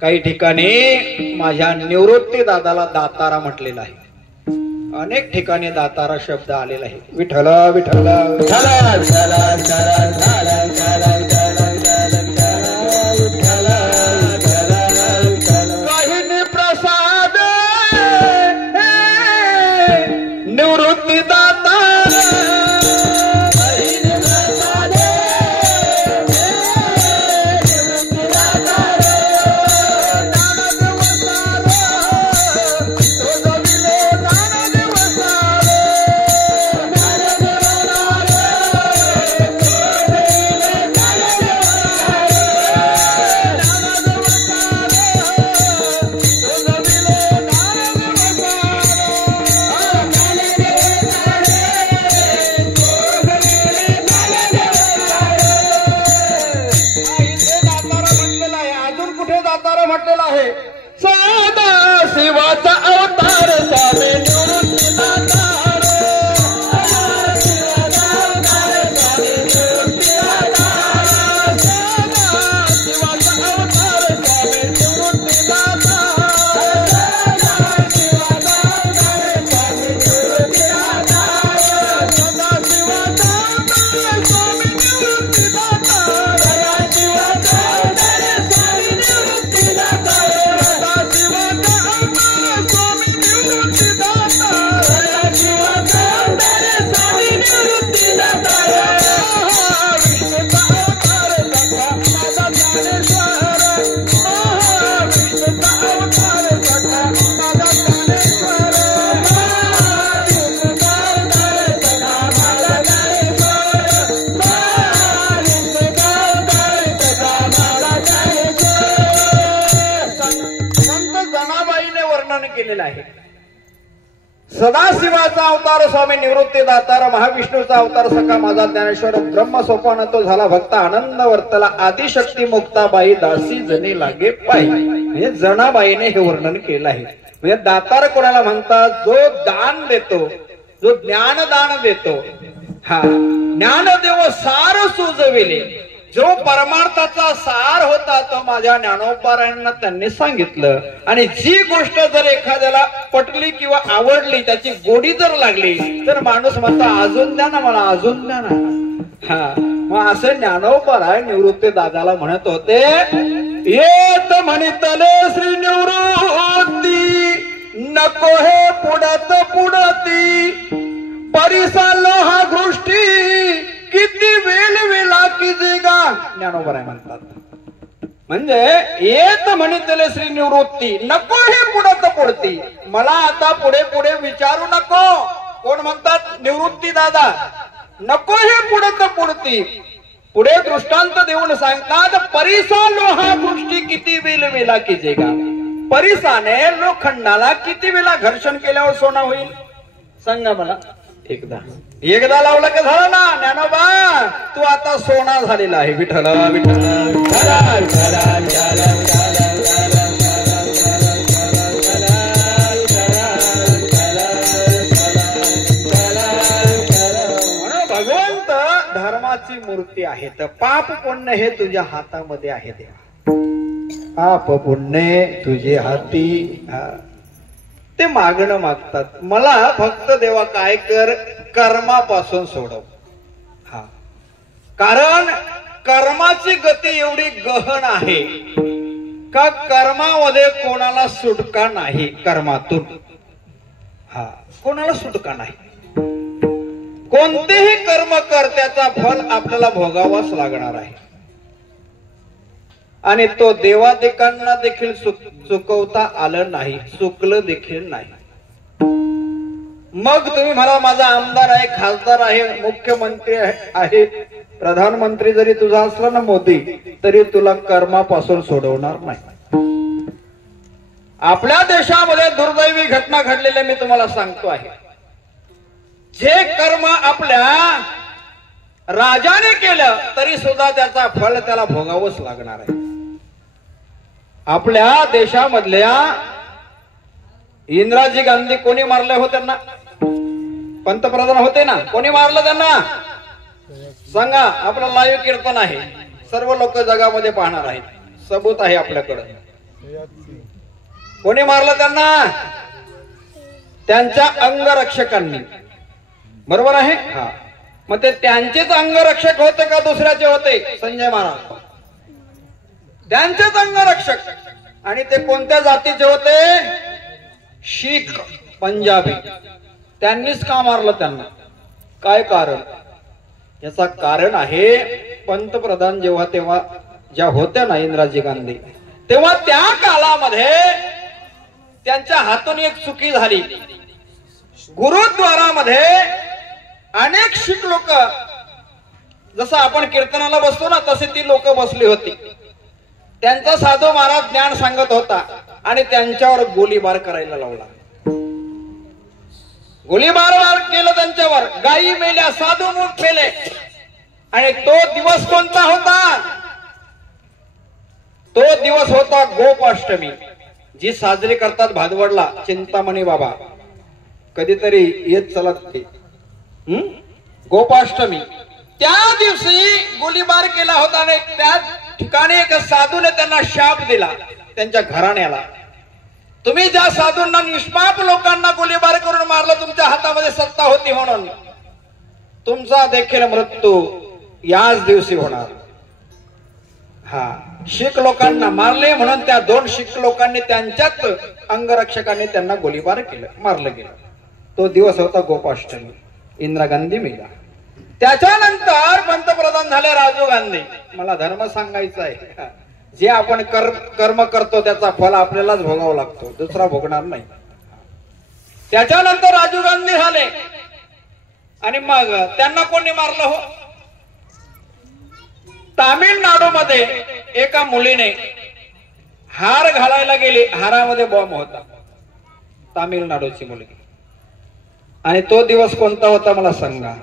काही ठिकाणी माझ्या निवृत्ती दादाला दातारा म्हटलेला आहे. अनेक ठिकाणी दातारा शब्द आलेला आहे. विठ्ठल विठ्ठल. वाहिनी प्रसाद निवृत्ती दाता. केलेला आहे. सदाशिवाचा अवतार स्वामी निवृत्तीदातार, महाविष्णूचा अवतार सखा माझा ज्ञानेश्वर, ब्रह्म सोपान तो झाला भक्त आनंद वर्तला, आदिशक्ती मुक्ताबाई दासी जणी लागे पायी. म्हणजे जनाबाईने हे वर्णन केलं आहे. म्हणजे दातार कोणाला म्हणतात? जो दान देतो, जो ज्ञानदान देतो. हा ज्ञानदेव सार सुजविले, जो परमार्थाचा सार होता तो माझ्या ज्ञानोपारायणांना त्यांनी सांगितलं. आणि जी गोष्ट जर एखाद्याला पटली किंवा आवडली, त्याची गोडी जर लागली, तर माणूस म्हणतो अजून द्या ना मला, अजून द्या ना. हा मग असं ज्ञानोपारायण निवृत्ती दादाला म्हणत होते. येत म्हणितले श्री निवृत्ती, नको हे पुढत पुढती, परिसा लोहा दृष्टी, किती वेल वेला की जेगा. ज्ञानोबराय म्हणतात. म्हणजे येत म्हणितले श्री निवृत्ती, नको हे पुढत पुढती, मला आता पुढे पुढे विचारू नको. कोण म्हणतात? निवृत्ती दादा. नको हे पुढत पुढती, पुढे दृष्टांत देऊन सांगतात. परिसा लोहा दृष्टी, किती वेल वेला की जेगा. परिसाने लोखंडाला किती वेळा घर्षण केल्यावर सोना होईल? सांगा मला. एकदा लावला का झाला ना. ज्ञानोबा तू आता सोना झालेला आहे. विठ्ठल विठ्ठल भगवंत धर्माची मूर्ती आहे. तर पाप पुण्य हे तुझ्या हातामध्ये आहे. पाप पुण्य तुझे हाती. ते मागणं मागतात. मला फक्त देवा काय कर, कर्मापासून सोडव. हा कारण कर्माची गती एवढी गहन आहे का कर्मामध्ये कोणाला सुटका नाही. कर्मातून हा कोणाला सुटका नाही. कोणतेही कर्म कर, त्याचा फल आपल्याला भोगावाच लागणार आहे. आणि तो देवादिकांना देखील चुकवता आलं नाही, चुकलं देखील नाही. मग तुम्ही मला माझा आमदार आहे, खासदार आहे, मुख्यमंत्री आहे, प्रधानमंत्री जरी तुझा असला ना मोदी, तरी तुला कर्मापासून सोडवणार नाही. आपल्या देशामध्ये दुर्दैवी घटना घडलेल्या मी तुम्हाला सांगतो आहे. जे कर्म आपल्या राजाने केलं तरी सुद्धा त्याचा फळ त्याला भोगावंच लागणार आहे. आपल्या देशामधल्या इंदिराजी गांधी कोणी मारले हो? त्यांना पंतप्रधान होते ना. कोणी मारलं त्यांना? सांगा. आपलं लाईव्ह कीर्तन आहे, सर्व लोक जगामध्ये पाहणार आहेत, सबूत आहे आपल्याकडे. कोणी मारलं त्यांना? त्यांच्या अंगरक्षकांनी. बरोबर आहे. हा मग ते त्यांचेच अंगरक्षक होते का दुसऱ्याचे होते? संजय महाराज त्यांचेच अंगरक्षक. आणि ते कोणत्या जातीचे होते? शीख, पंजाबी. त्यांनीच का मारलं त्यांना? काय कारण? याचा कारण आहे, पंतप्रधान तेव्हा ज्या होत्या ना इंदिराजी गांधी, तेव्हा त्या काळामध्ये त्यांच्या हातून एक चुकी झाली. गुरुद्वारामध्ये अनेक शीख लोक, जसं आपण कीर्तनाला बसतो ना तसे ती लोक बसली होती. त्यांचा साधू महाराज ज्ञान सांगत होता आणि त्यांच्यावर गोळीबार करायला लावला. गोळीबार केलं त्यांच्यावर. गायी मेल्या, साधू मूठ मेले. आणि तो दिवस कोणता होता? तो दिवस होता गोपाष्टमी, जी साजरी करतात भादवडला चिंतामणी बाबा. कधीतरी येत चलत ते गोपाष्टमी. त्या दिवशी गोळीबार केला होता आणि त्या ठिकाणी एक साधूने त्यांना शाप दिला त्यांच्या घराण्याला. तुम्ही ज्या साधूंना, निष्पाप लोकांना गोळीबार करून मारलं, तुमच्या हातामध्ये सत्ता होती म्हणून तुमचा देखील मृत्यू याच दिवशी होणार. हा शीख लोकांना मारले म्हणून त्या दोन शीख लोकांनी त्यांच्याच अंगरक्षकांनी त्यांना गोळीबार केलं, मारलं गेलं. तो दिवस होता गोपाष्टमी. इंदिरा गांधी मेल्या. त्याच्यानंतर पंतप्रधान झाले राजीव गांधी. मला धर्म सांगायचा आहे, जे आपण कर्म करतो त्याचा फल आपल्यालाच भोगावा लागतो, दुसरा भोगणार नाही. त्याच्यानंतर राजीव गांधी झाले आणि मग त्यांना कोणी मारलं हो? तामिळनाडूमध्ये एका मुलीने हार घालायला गेली, हारामध्ये बॉम्ब होता. तामिळनाडूची मुलगी. आणि तो दिवस कोणता होता मला सांगा.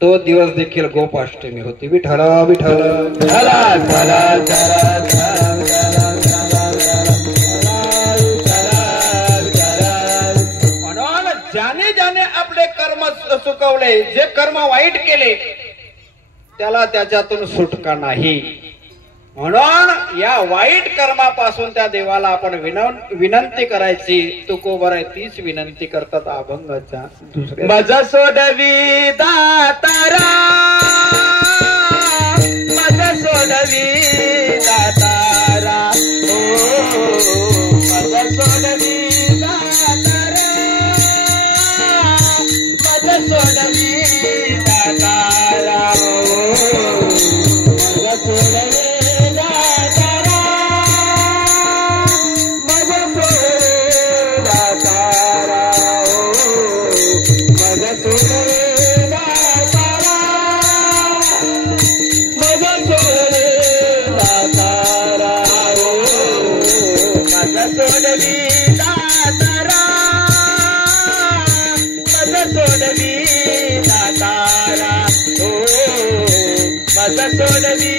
तो दिवस देखील गोपाष्टमी होती. विठ्ठल विठ्ठल म्हणून ज्याने ज्याने आपले कर्म चुकवले, जे कर्म वाईट केले, त्याला त्याच्यातून सुटका नाही. म्हणून या वाईट कर्मापासून त्या देवाला आपण विनंती करायची. तुकोबर आहे तीच विनंती करतात अभंगाच्या दुसऱ्या. माझा सोडवी दातारा, माझा सोडवी दातारा, माझा सोडवी दातारा, माझा सोडवी दातारा, माझा सोडवी माझा सोडवी दातारा, माझा सोडवी दातारा, माझा सोडवी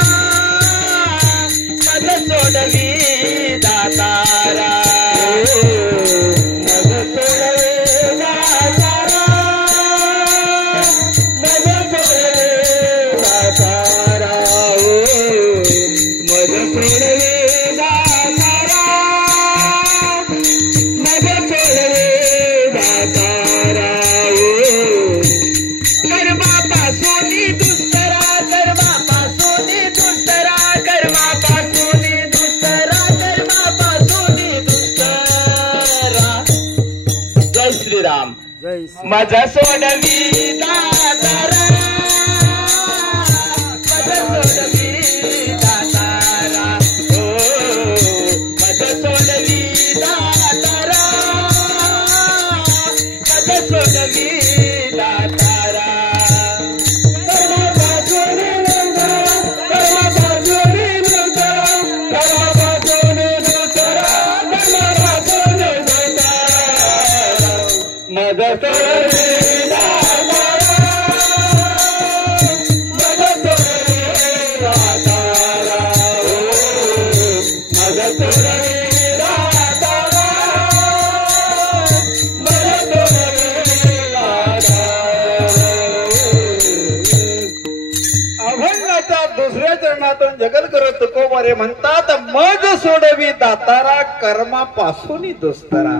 दातारा, माझा सोडवी दातारा. दुसऱ्या चरणातून जगद्गुरु तुकोबारे म्हणतात, मज सोडवी दातारा कर्मापासून दुस्तरा.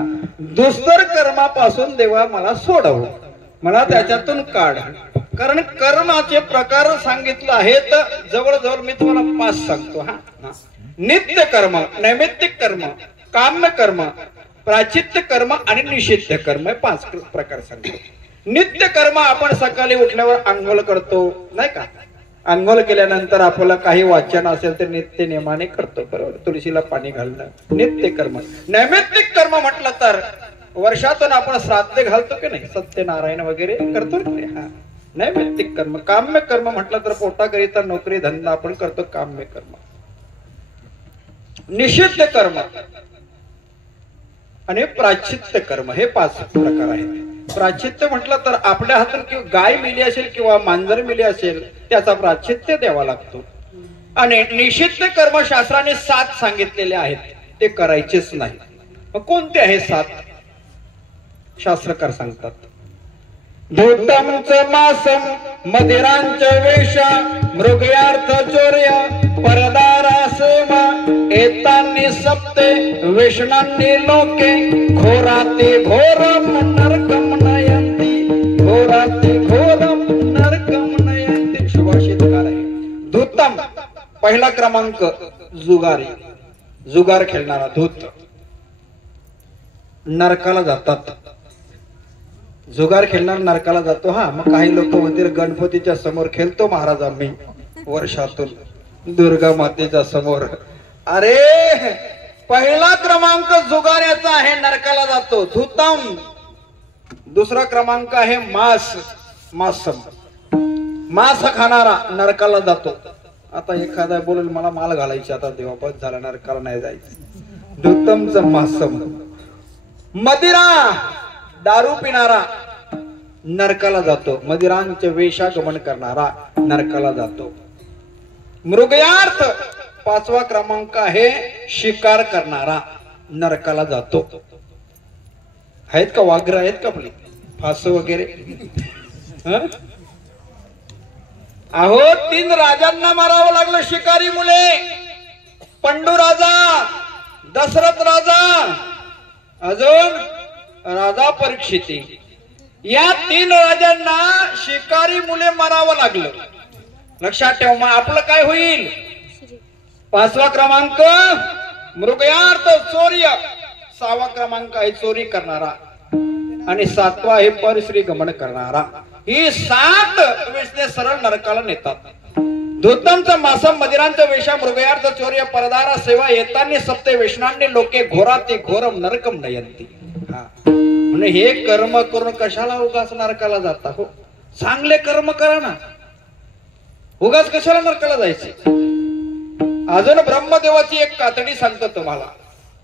दुस्तर कर्मापासून देवा मला सोडव, मला त्याच्यातून काढ. कारण कर्माचे प्रकार सांगितले आहेत जवळजवळ मी तुम्हाला 5 सांगतो. हा, नित्य कर्म, नैमित्तिक कर्म, काम्य कर्म, प्राचित्य कर्म आणि निषिद्ध कर्म, 5 प्रकार सांगतो. नित्य कर्म आपण सकाळी उठल्यावर आंघोळ करतो, नाही का? आंघोळ केल्यानंतर आपल्याला काही वाचन असेल तर नित्य नियमाने करतो, बरोबर? तुळशीला पाणी घालणं नित्य कर्म. नैमित्तिक कर्म म्हटलं तर वर्षातून आपण श्राद्ध घालतो की नाही, सत्यनारायण वगैरे करतो की नाही, हा नैमित्तिक कर्म. काम्य कर्म म्हटलं तर पोटाकरिता नोकरी धंदा आपण करतो, काम्य कर्म. निषिद्ध कर्म आणि प्राचित्य कर्म हे 5 प्रकार आहेत. प्राचित्य म्हटलं तर आपल्या हातून किंवा गाय मिली असेल किंवा मांजर मिली असेल त्याचा प्राचित्य द्यावा लागतो. आणि निषिद्ध कर्म शास्त्राने 7 सांगितलेले आहेत, ते करायचेच नाही. मग कोणते आहे 7? शास्त्रकार सांगतात, धूतमच मासम मदिरांच वेशा मृगयार्थ चोर्या परदारा सेवा एतांनी सप्ते वेषणांनी लोके घोराती घोरम नरकम नयंती घोराती घोरम नरकम नयंती. सुभाषितकार आहे. धूतम पहिला क्रमांक जुगारी, जुगार खेळणारा धूत नरकाला जातात. जुगार खेळणार नरकाला जातो. हा, मग काही लोक म्हणतील गणपतीच्या समोर खेळतो महाराज आम्ही वर्षातून दुर्गा मातेच्या समोर. अरे पहिला क्रमांक जुगाऱ्याचा आहे, नरकाला जातो धूतम. दुसरा क्रमांक आहे मास, मासम मास खाणारा नरकाला जातो. आता एखादा बोलेल मला माल घालायची, आता देवा बस झाला नरकाला नाही जायचं. धुतमचं मासम मदिरा दारू पिणारा नरकाला जातो. मदिरांचे वेशागमन करणारा नरकाला जातो. मृगयार्थ 5वा क्रमांक आहे शिकार करणारा नरकाला जातो. आहेत का वाघर आहेत का आपली फास वगैरे? अहो 3 राजांना मारावं लागलं शिकारी मुले. पंडू राजा, दशरथ राजा, अजून राजा परीक्षिती. या 3 राजांना शिकारी मुले मारावं लागलं. लक्षात ठेव. मग आपलं काय होईल? 5वा क्रमांक मृगयार्थ चौर्य, 6वा क्रमांक आहे चोरी करणारा आणि 7वा आहे परश्री गमन करणारा. ही 7 वेशने सरळ नरकाला नेतात. धोतमचा मासम मदिरांचा वेशा मृगयार्थ चौर्य परदारा सेवा येतानी सप्ते वेशनांनी लोके घोराती घोरम नरकम नयंती. म्हणजे हे कर्म करून कशाला उगाच नरकाला जाता हो? चांगले कर्म करा ना, उगाच कशाला नरकाला जायचे? अजून ब्रह्मदेवाची एक कातडी सांगतो तुम्हाला.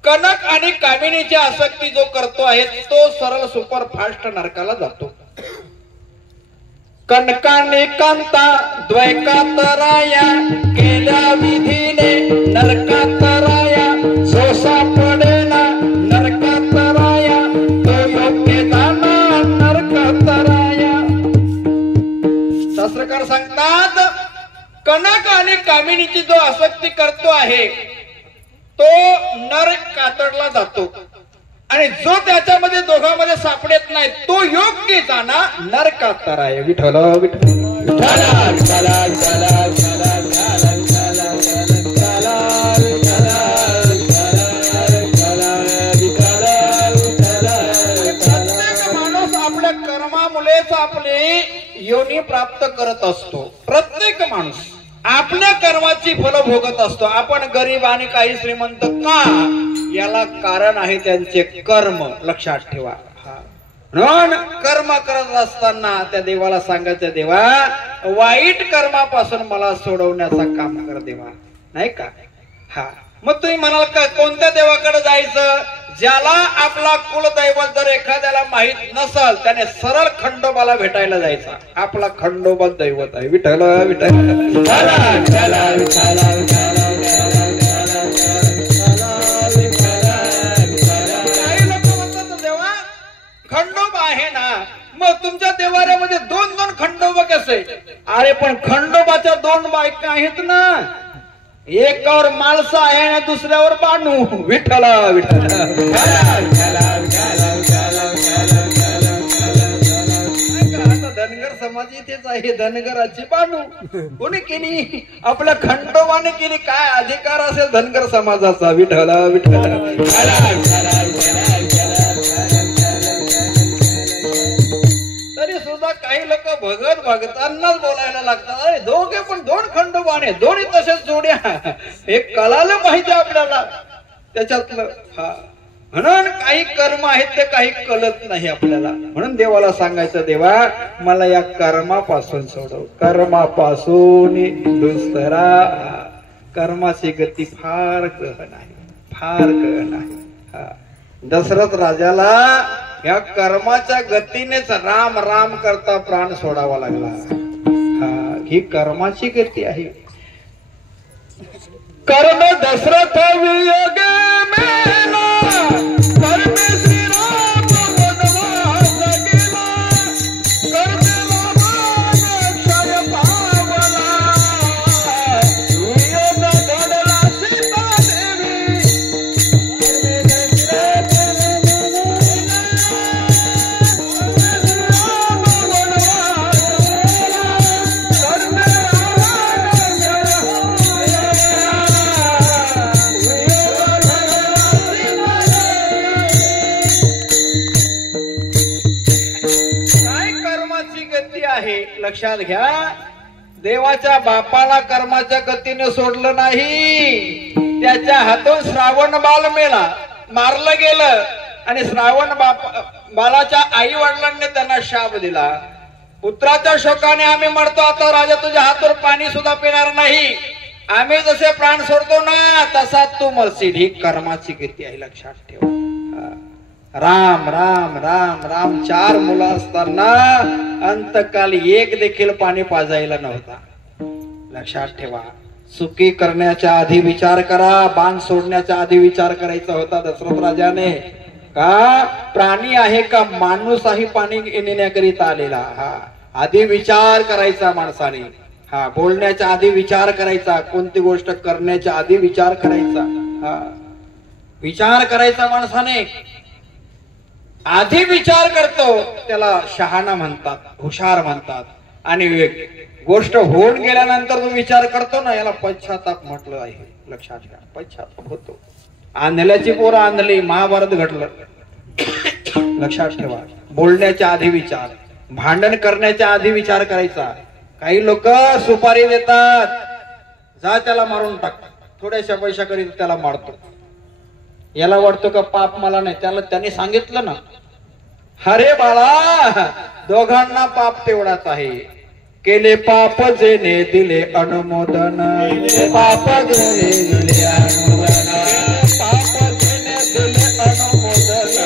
कनक आणि कामिनीची आसक्ती जो करतो आहे तो सरळ सुपरफास्ट नरकाला जातो. कनकाने कांता द्वैकात राया केल्या विधीने नरकात राया सोसा पडेना नरकात राया तो योग्य दाना नरकात राया. शास्त्रकार सांगतात कनक आणि कामिनीची जो आसक्ती करतो आहे तो नरक कातडला जातो आणि जो त्याच्यामध्ये दोघांमध्ये सापडत नाही तो योग्य जाना नरकात राया. विठ्ठल विठ्ठल माणूस आपल्या कर्मामुळेच आपली योनी प्राप्त करत असतो. प्रत्येक माणूस आपल्या कर्माची फल भोगत असतो. आपण गरीब आणि काही श्रीमंत का? याला कारण आहे त्यांचे कर्म. लक्षात ठेवा. म्हणून कर्म करत असताना त्या देवाला सांगायचं, देवा वाईट कर्मापासून मला सोडवण्याचा काम कर देवा, नाही का? मग तुम्ही म्हणाल का कोणत्या देवाकडे जायचं? ज्याला आपला कुलदैवत जर एखाद्याला माहित नसल त्याने सरळ खंडोबाला भेटायला जायचा. आपला खंडोबा दैवत आहे. विठ्ठल विठ्ठल देवा खंडोबा आहे ना, मग तुमच्या देवाऱ्यामध्ये 2 खंडोबा कसे? अरे पण खंडोबाच्या 2 बायका आहेत ना, एकावर मालसा आहे आणि दुसऱ्यावर बानू. विठ्ठल विठ्ठल धनगर समाज इथेच आहे. धनगराची बानू कोणी केली? आपल्या खंडोबाने केली. काय अधिकार असेल धनगर समाजाचा? विठ्ठल विठ्ठल तरी सुद्धा काही लोक भगत भगतांनाच बोलायला लागतात. अरे दोघे पण 2 खंडोबाने, दोन्ही तसेच जोड्या. हे कळालं पाहिजे आपल्याला त्याच्यातलं. म्हणून काही कर्म आहेत ते काही कळत नाही आपल्याला. म्हणून देवाला सांगायचं, देवा मला या कर्मापासून सोडव. कर्मापासून दुसरा कर्माची गती फार गहन आहे, फार गहन आहे. दशरथ राजाला या कर्माच्या गतीनेच राम राम करता प्राण सोडावा लागला. ही कर्माची गती आहे. कर्म दशरथ वियोग मेला कर्म श्री राम वनवास गेला कर्मेला क्षय पावला वियोग घडला सीता देवी लक्षात घ्या. देवाच्या बापाला कर्माच्या गतीने सोडलं नाही. त्याच्या हातून श्रावण बाल मेला, मारलं गेलं आणि श्रावण बालाच्या आई वडिलांनी त्यांना शाप दिला. पुत्राच्या शोकाने आम्ही मरतो. आता राजा तुझ्या हातवर पाणी सुद्धा पिणार नाही. आम्ही जसे प्राण सोडतो ना तसा तू मरशील. ही कर्माची गती आहे, लक्षात ठेव. राम राम राम राम 4 मुलं असताना अंतकाली एक देखील पाणी पाजायला नव्हता. लक्षात ठेवा. चुकी करण्याच्या आधी विचार करा, बाण सोडण्याच्या आधी विचार करायचा होता दशरथ राजाने. का प्राणी आहे का माणूस आहे पाणी येण्याकरिता आलेला. हा आधी विचार करायचा माणसाने. हा बोलण्याच्या आधी विचार करायचा, कोणती गोष्ट करण्याच्या आधी विचार करायचा. हा विचार करायचा माणसाने. आधी विचार करतो त्याला शहाणा म्हणतात, हुशार म्हणतात. आणि गोष्ट होऊन गेल्यानंतर जो विचार करतो ना याला पश्चाताप म्हटलं आहे. लक्षात घ्या, पश्चाताप होतो. आंधल्याची पोरं आंधली, महाभारत घडलं. लक्षात ठेवा. बोलण्याच्या आधी विचार, भांडण करण्याच्या आधी विचार करायचा. काही लोक सुपारी देतात, जा त्याला मारून टाक, थोड्याशा पैशा करीत त्याला मारतो. याला वाटतो का पाप मला नाही, त्याला त्यांनी सांगितलं ना, अरे बाळा दोघांना पाप तेवढाच आहे. केले पाप जेने दिले अनुमोदन, पाप जेने दिले अनुमोदन, पाप जेने दिले अनुमोदन,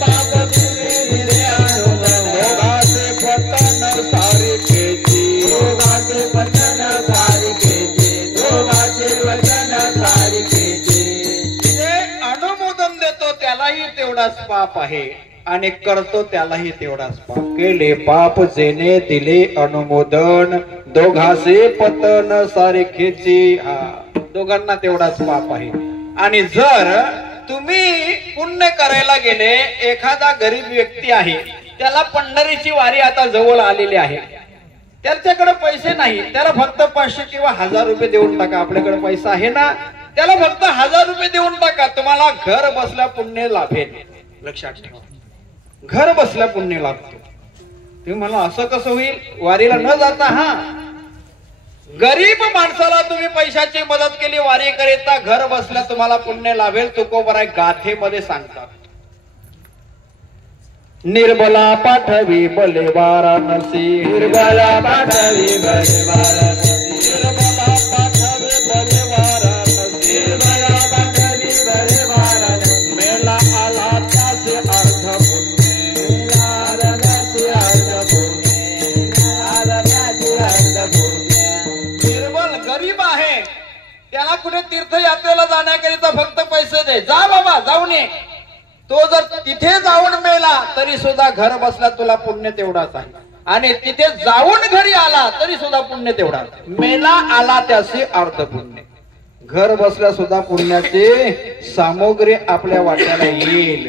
पाप जेने दिले अनुमोदन. दोघाचे पतन सारिकेची, दोघाचे पतन सारिकेची, दोघाचे पतन सारिकेची. जे अनुमोदन देतो त्यालाही तेवढाच पाप आहे आणि करतो त्यालाही तेवढाच पाप. केले पाप जेने दिले अनुमोदन, दोघाचे पतन सारखेची. हा दोघांना तेवढाच पाप आहे. आणि जर तुम्ही पुण्य करायला गेले, एखादा गरीब व्यक्ती आहे, त्याला पंढरीची वारी आता जवळ आलेली आहे, त्याच्याकडे पैसे नाही, त्याला फक्त 500 किंवा 1000 रुपये देऊन टाका. आपल्याकडे पैसा आहे ना, त्याला फक्त 1000 रुपये देऊन टाका, तुम्हाला घर बसल्या पुण्य लाभेल. लक्षात ठेवा, घर बसल्या पुण्य लाभतो. तुम्ही म्हणा असं कसं होईल, वारीला न जाता. हा गरीब माणसाला तुम्ही पैशाची मदत केली वारी करिता, घर बसल्या तुम्हाला पुण्य लाभेल. तुकोबराय गाथेमध्ये सांगतात, निर्मला पाठवी बले वाराणसी, निर्मला पाठवी बले वाराणसी, निर्मला पाठवी बले वाराणसी, निर्मला पाठवी बले वाराणसी. मेला आला त्याचे अर्ध पुण्य, मेला आला त्याचे अर्ध पुण्य, आला त्याचे अर्ध पुण्य. निर्मल गरीब आहे, त्याला कुठे तीर्थयात्रेला जाण्याकरिता फक्त पैसे दे, जा बाबा जाऊन ये. तो जर तिथे जाऊन मेला तरी सुद्धा घर बसला तुला पुण्य तेवढाच आहे. आणि तिथे जाऊन घरी आला तरी सुद्धा पुण्य तेवढाच. मेला आला त्याचे अर्ध पुण्य. घर बसल्या सुद्धा पुण्याची सामग्री आपल्या वाट्याला येईल.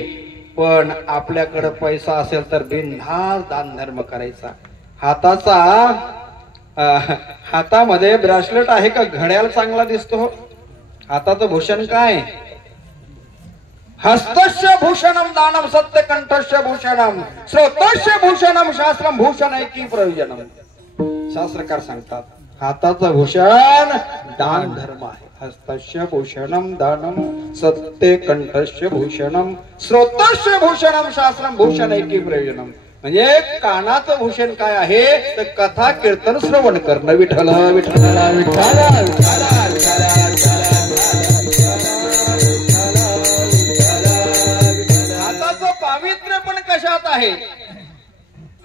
पण आपल्याकडे पैसा असेल तर बिनधास्त दान धर्म करायचा. हातामध्ये ब्रेसलेट आहे का घड्याळ चांगला दिसतो? हाताचं भूषण काय? हस्तस्य भूषणम दानम सत्य कंठस्य भूषणम श्रोतस्य भूषणम शास्त्रम भूषण ऐकी प्रयोजनम. शास्त्रकार सांगतात हाताचं भूषण दान धर्म आहे. हस्तस्य भूषणम दानम सत्य कंठस्य भूषणम श्रोतस्य भूषणम शास्त्रम भूषण ऐकी प्रयोजनम. म्हणजे कानाचं भूषण काय आहे तर कथा कीर्तन श्रवण करणं. विठ्ठल विठ्ठल विठ्ठल पावित्र्य पण कशात आहे?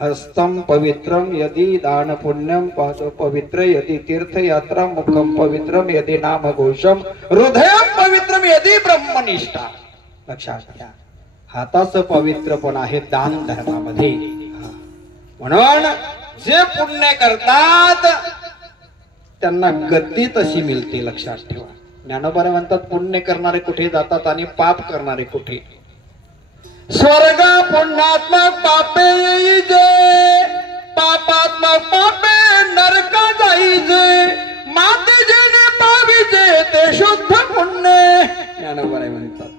हस्तम पवित्रम यदि दान पुण्यम पवित्र यदि तीर्थयात्रा मुखम पवित्रम यदि नाम घोषम हृदयम पवित्रम यदि ब्रह्मनिष्ठा. लक्षात घ्या, हाताचं पवित्र पण आहे दान धर्मामध्ये. म्हणून जे पुण्य करतात त्यांना गती तशी मिळते. लक्षात ठेवा. ज्ञानोबा म्हणतात पुण्य करणारे कुठे जातात आणि पाप करणारे कुठे? स्वर्ग पुण्यात्मक पापे येईजे, पापात्मक पापे नरका जाईजे, माते जेणे पाविजे ते शुद्ध पुण्य. ज्ञानोबा म्हणतात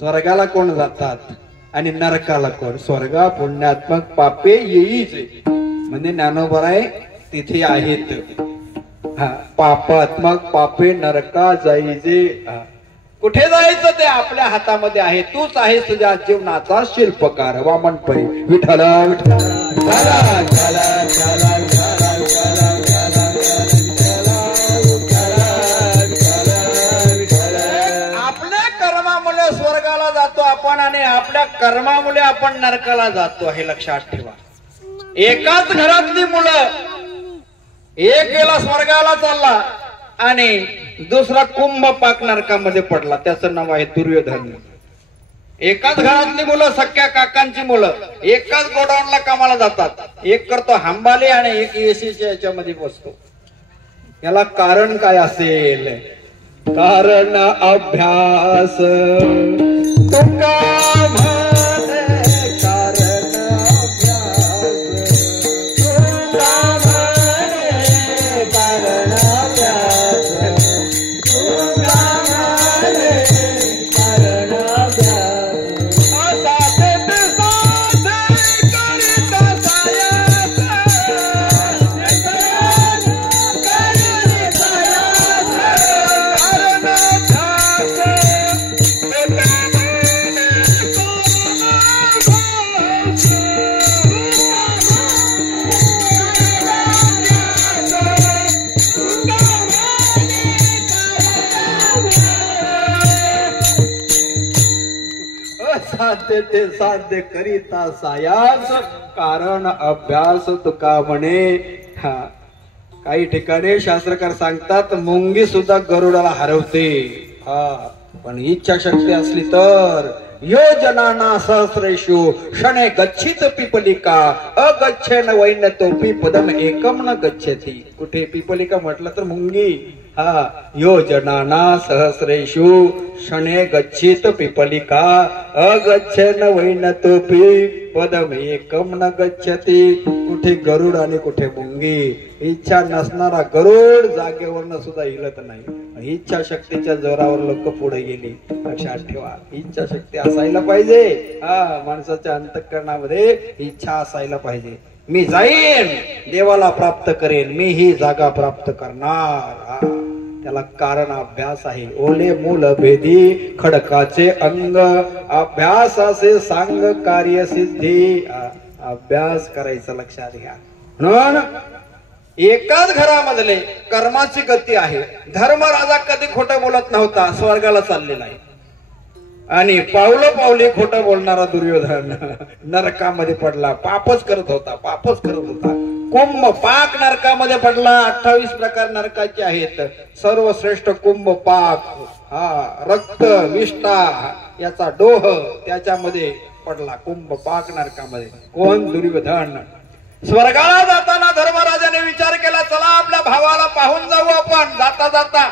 स्वर्गाला कोण जातात आणि नरकाला कोण? स्वर्गा पुण्यात्मक पापे येईजे म्हणजे ज्ञानोबा तिथे आहेत. पापात्मक पापे नरका जाईजे. कुठे जायचं ते आपल्या हातामध्ये आहे. तूच आहेस तुझ्या जीवनाचा शिल्पकार. वामन पै विठ्ठल विठ्ठल. आपल्या कर्मामुळे आपण नरकाला जातो हे लक्षात ठेवा. एकाच घरातली मुलं, एक गेला स्वर्गाला चालला आणि दुसरा कुंभ पाक नरकामध्ये पडला, त्याचं नाव आहे दुर्योधन. एकाच घरातली मुलं, सख्या काकांची मुलं एकाच गोडाऊनला कामाला जातात, एक करतो हंबाले आणि एक एसीच्या याच्यामध्ये बसतो. याला कारण काय असेल? कारण अभ्यास. तुका म्हणे कारण अभ्यास, तुका म्हणे कारण अभ्यास, तुका म्हणे कारण अभ्यास. असाधेत साधे करीत सायास, साध्य ते साध्य करीता सायास, कारण अभ्यास तुका म्हणे. काही ठिकाणी शास्त्रकार सांगतात मुंगी सुद्धा गरुडाला हरवते. पण इच्छाशक्ती असली तर योजनाना सहस्रेषु क्षणे गच्छित पिपलिका अगच्छेन वैनतोपी पदम एकम न गच्छति. कुठे पिपलिका म्हटलं तर मुंगी. योजनाना सहस्रेषु क्षणे गच्छित पिपलिका अगच्छेन वैनतोपी पदम एकम न गच्छति. कुठे गरुड आणि कुठे मुंगी. इच्छा नसणारा गरुड जागेवरनं सुद्धा हिलत नाही. इच्छा शक्तीच्या जोरावर लोक पुढे गेली. लक्षात ठेवा, इच्छा शक्ती असायला पाहिजे. माणसाच्या अंतःकरणामध्ये इच्छा असायला पाहिजे. मी जाईन, देवाला प्राप्त करेन, मी ही जागा प्राप्त करणार. त्याला कारण अभ्यास आहे. ओले मूल भेदी खडकाचे अंग, अभ्यासाचे सांग कार्य सिद्धी. अभ्यास करायचा, लक्षात घ्या. म्हणून एकाच घरामधले कर्माची गती आहे. धर्मराजा कधी खोटं बोलत नव्हता, स्वर्गाला चाललेला आहे. आणि पावलं पावली खोटं बोलणारा दुर्योधन नरकामध्ये पडला. पापच करत होता, पापच करत होता. कुंभ पाक नरकामध्ये पडला. 28 प्रकार नरकाचे आहेत. सर्वश्रेष्ठ कुंभ पाक, रक्त विष्ठा याचा डोह त्याच्यामध्ये पडला. कुंभ पाक नरकामध्ये. कोण? दुर्योधन. स्वर्गाला जाताना धर्मराजाने विचार केला, चला आपल्या भावाला पाहून जाऊ आपण. जाता जाता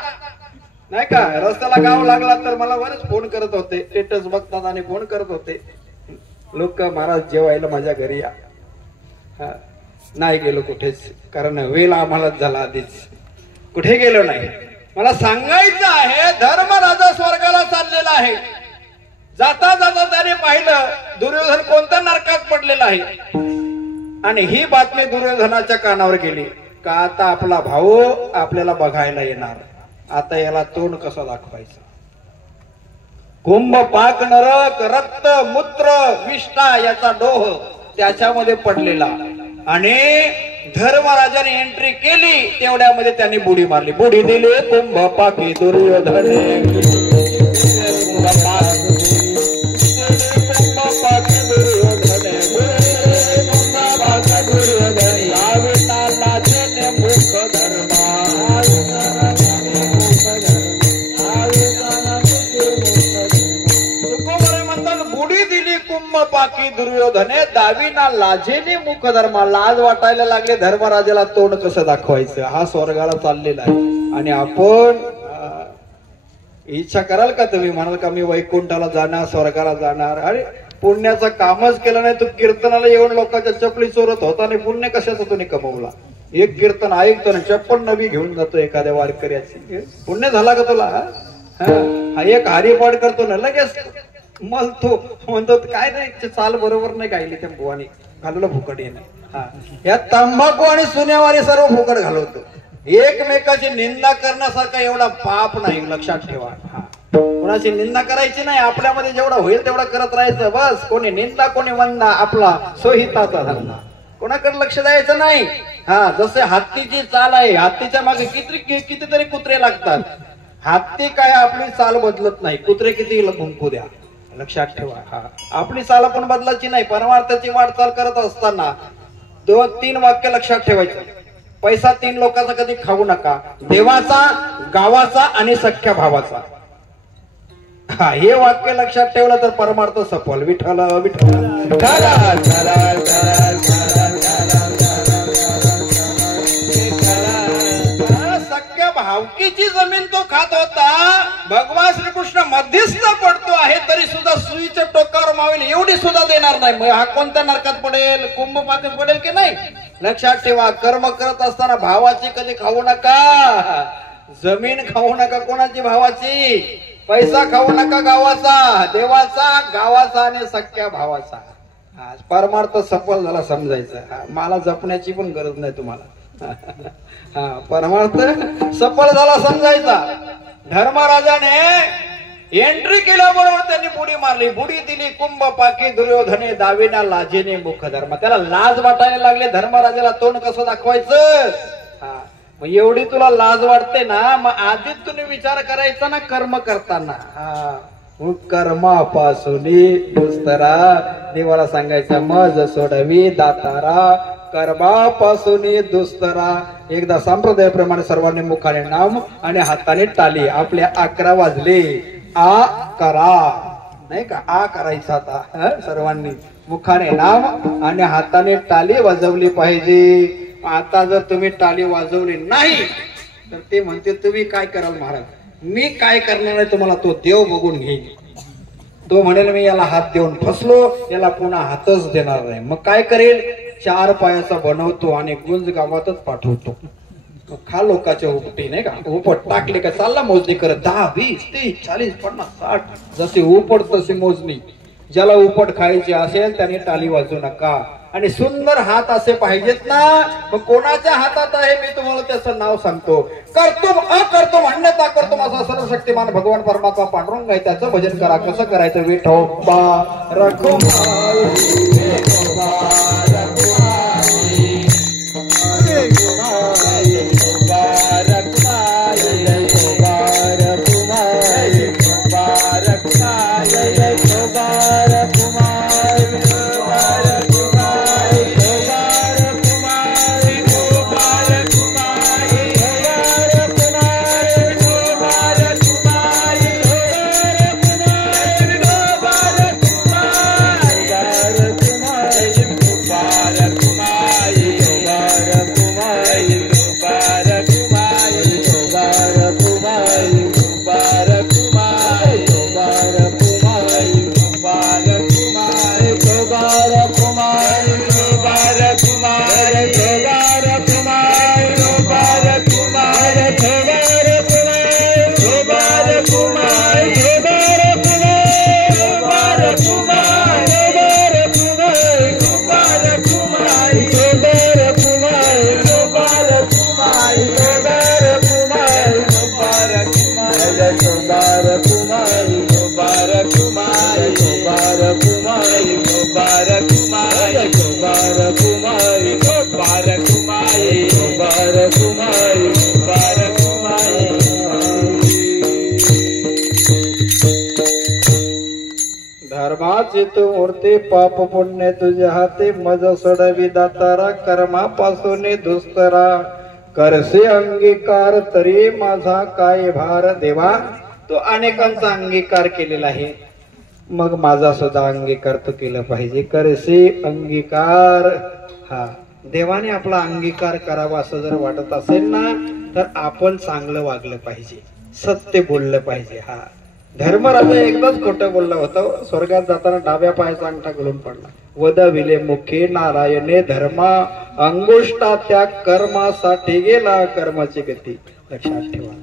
नाही का रस्त्याला गाव लागला तर मला बरेच फोन करत होते, स्टेटस बघतात आणि फोन करत होते लोक, महाराज जेवायला माझ्या घरी या. नाही गेलो कुठेच, कारण वेळ आम्हालाच झाला आधीच. कुठे गेलो नाही. मला सांगायचं आहे, धर्मराजा स्वर्गाला चाललेला आहे. जाता जाता त्याने पाहिलं दुर्योधन कोणत्या नरकात पडलेला आहे. आणि ही बातमी दुर्योधनाच्या कानावर गेली का आता आपला भाऊ आपल्याला बघायला येणार. आता याला तोंड कसं दाखवायचं. कुंभ पाक नरक, रक्त मूत्र विष्ठा याचा डोह त्याच्यामध्ये पडलेला. आणि धर्मराजाने एंट्री केली तेवढ्यामध्ये त्यांनी बुडी मारली. बुडी दिली कुंभ पाकी दुर्योधने. पाकी दुर्योधने दावीना लाजेने मुख धर्मा. लाज वाटायला लागले धर्मराजाला, तोंड कसं दाखवायचं. हा स्वर्गाला चाललेला आहे आणि आपण इच्छा कराल का तुम्ही? म्हणाल का मी वैकुंठाला जाणार, स्वर्गाला जाणार? अरे पुण्याचं कामच केलं नाही. तू कीर्तनाला येऊन लोकांच्या चपली चोरत होता आणि पुण्य कशाचं तुम्ही कमवला? एक कीर्तन ऐकतो ना, चप्पल नवी घेऊन जातो एखाद्या वारकऱ्याची, पुण्य झाला का तुला? हा एक हरिपाठ करतो ना लगेच मलतो, म्हणतो काय नाही चाल बरोबर नाही गायली त्या बुवानी, घालवलं फुकट येणे. या तंबाखू आणि सुन्यावारी सर्व फुकट घालवतो. एकमेकाची निंदा करण्यासारखा एवढा पाप नाही, लक्षात ठेवा. कोणाची निंदा करायची नाही. आपल्यामध्ये जेवढा होईल तेवढा करत राहायचं बस. कोणी निंदा कोणी वंदा, आपला सोहिताचा धंदा. कोणाकडे लक्ष द्यायचं नाही. जसे हत्तीची चाल आहे, हत्तीच्या मागे कितीतरी कुत्रे लागतात. हत्ती काय आपली चाल बदलत नाही, कुत्रे किती भुंकू द्या. लक्षात ठेवा. हा आपली चाल पण बदलायची नाही. परमार्थाची वाटचाल करत असताना 2-3 वाक्य लक्षात ठेवायचं. पैसा 3 लोकांचा कधी खाऊ नका, देवाचा, गावाचा आणि सख्या भावाचा. हा हे वाक्य लक्षात ठेवलं तर परमार्थ सफल. विठ्ठल विठ्ठल. सख्या भावकीची जमीन तो खात होता. भगवान श्रीकृष्ण मध्यस्थ पडतो आहे तरी सुद्धा सुईच्या टोकावर मावेल एवढी सुद्धा देणार नाही. मग हा कोणत्या नरकात पडेल? कुंभ पाकात पडेल की नाही? लक्षात ठेवा. कर्म करत असताना भावाची कधी खाऊ नका. जमीन खाऊ नका. कोणाची? भावाची. पैसा खाऊ नका. गावाचा, देवाचा, गावाचा आणि सख्या भावाचा. परमार्थ सफल झाला समजायचं. मला जपण्याची पण गरज नाही तुम्हाला. हा परमार्थ सफल झाला समजायचा. धर्मराजाने एंट्री केल्याबरोबर त्यांनी बुडी मारली. बुडी दिली कुंभ पाकी दुर्योधने दाविना लाजेने मुख धर्म. त्याला लाज वाटायला लागले. धर्मराजाला तोंड कसं दाखवायचं? हा मग एवढी तुला लाज वाटते ना, मग आधीच तुम्ही विचार करायचा ना कर्म करताना. हा कर्मापासून दुस्तरा. देवाला सांगायचं मज सोडवी दातारा कर्मापासून दुस्तरा. एकदा संप्रदायाप्रमाणे सर्वांनी मुखाने नाम आणि हाताने टाली. आपल्या 11 वाजले. आ करा नाही का? आ करायचा आता सर्वांनी. मुखाने नाम आणि हाताने टाली वाजवली पाहिजे. आता जर तुम्ही टाली वाजवली नाही तर ते म्हणते तुम्ही काय कराल महाराज? मी काय करणार नाही तुम्हाला तो देव बघून घेईल. तो म्हणेल मी याला हात देऊन फसलो, याला पुन्हा हातच देणार नाही. मग काय करेल? 4 पायाचा बनवतो आणि गुंज गावातच पाठवतो. खा लोकांच्या उपटी नाही का? उपट टाकले का चालला मोजणी करत 10, 20, 30, 40, 50, 60 जसे उपट तशी मोजणी. ज्याला उपट खायची असेल त्याने टाली वाजवू नका. आणि सुंदर हात असे पाहिजेत ना. मग कोणाच्या हातात आहे? मी तुम्हाला त्याचं नाव सांगतो. करतुम अकर्तुम अन्यथा कर्तुम असा सर्वशक्तिमान भगवान परमात्मा पांडुरंग आहे. त्याचं भजन करा. कसं करायचं? विठोबा रखुमाई धर्माची तू मूर्ती पाप पुण्य तुझ्या हाती मज सोडवी दातारा कर्मापासून दुस्तरा करसे अंगीकार तरी माझा काय भार. देवा तो अनेकांचा अंगीकार केलेला आहे, मग माझा सुद्धा अंगीकार तू केला पाहिजे. करसे अंगीकार. हा देवाने आपला अंगीकार करावा असं जर वाटत असेल ना तर आपण चांगलं वागलं पाहिजे, सत्य बोललं पाहिजे. हा धर्मराजा एकदाच खोटं बोलला होता. स्वर्गात जाताना डाव्या पायाचा अंगठा गळून पडला. वदविले मुखे नारायणे धर्मा अंगुष्टा त्या कर्मासाठी गेला कर्माची गती. लक्षात ठेवा.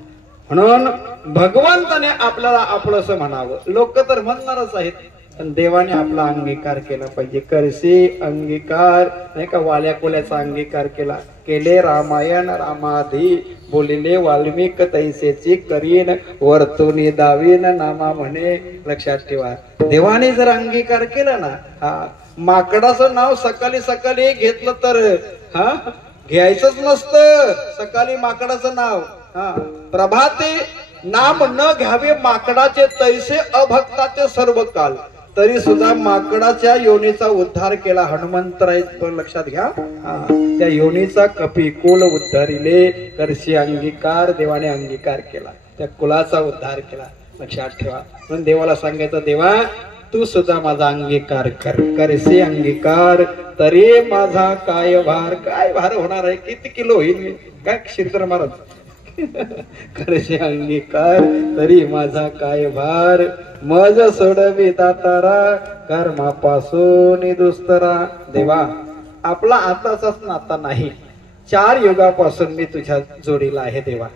म्हणून भगवंताने आपल्याला आपलंसं म्हणावं. लोक तर म्हणणारच आहेत, पण देवाने आपला अंगीकार केला पाहिजे. करसे अंगीकार नाही का? वाल्या कोल्याचा अंगीकार केला. केले रामायण रामाधी बोलिले वाल्मिक तैसेची करीन वर्तुनी दावीन नामा म्हणे. लक्षात ठेवा. देवाने जर अंगीकार केला ना, हा माकडाचं नाव सकाळी सकाळी घेतलं तर हा घ्यायचंच नसतं. सकाळी माकडाचं नाव, हा प्रभाते नाम न घ्यावे माकडाचे तैसे अभक्ताचे सर्व काल, तरी सुद्धा माकडाच्या योनीचा उद्धार केला हनुमंतराय. लक्षात घ्या, त्या योनीचा कपी कुल उद्धारिले, करशी अंगीकार, देवाने अंगीकार केला, त्या कुलाचा उद्धार केला. लक्षात ठेवा. म्हणून देवाला सांगायचं, देवा तू सुद्धा माझा अंगीकार कर, करशी अंगीकार, तरी माझा काय भार. काय भार होणार आहे, किती किलो होईल, काय श्रीधर महाराज करशी अंगीकार, तरी माझा काय भार. मज सोडवी दातारा, कर्मापासून दुस्तरा. देवा आपला आताचाच नाता नाही, 4 युगापासून मी तुझ्या जोडीला आहे देवा.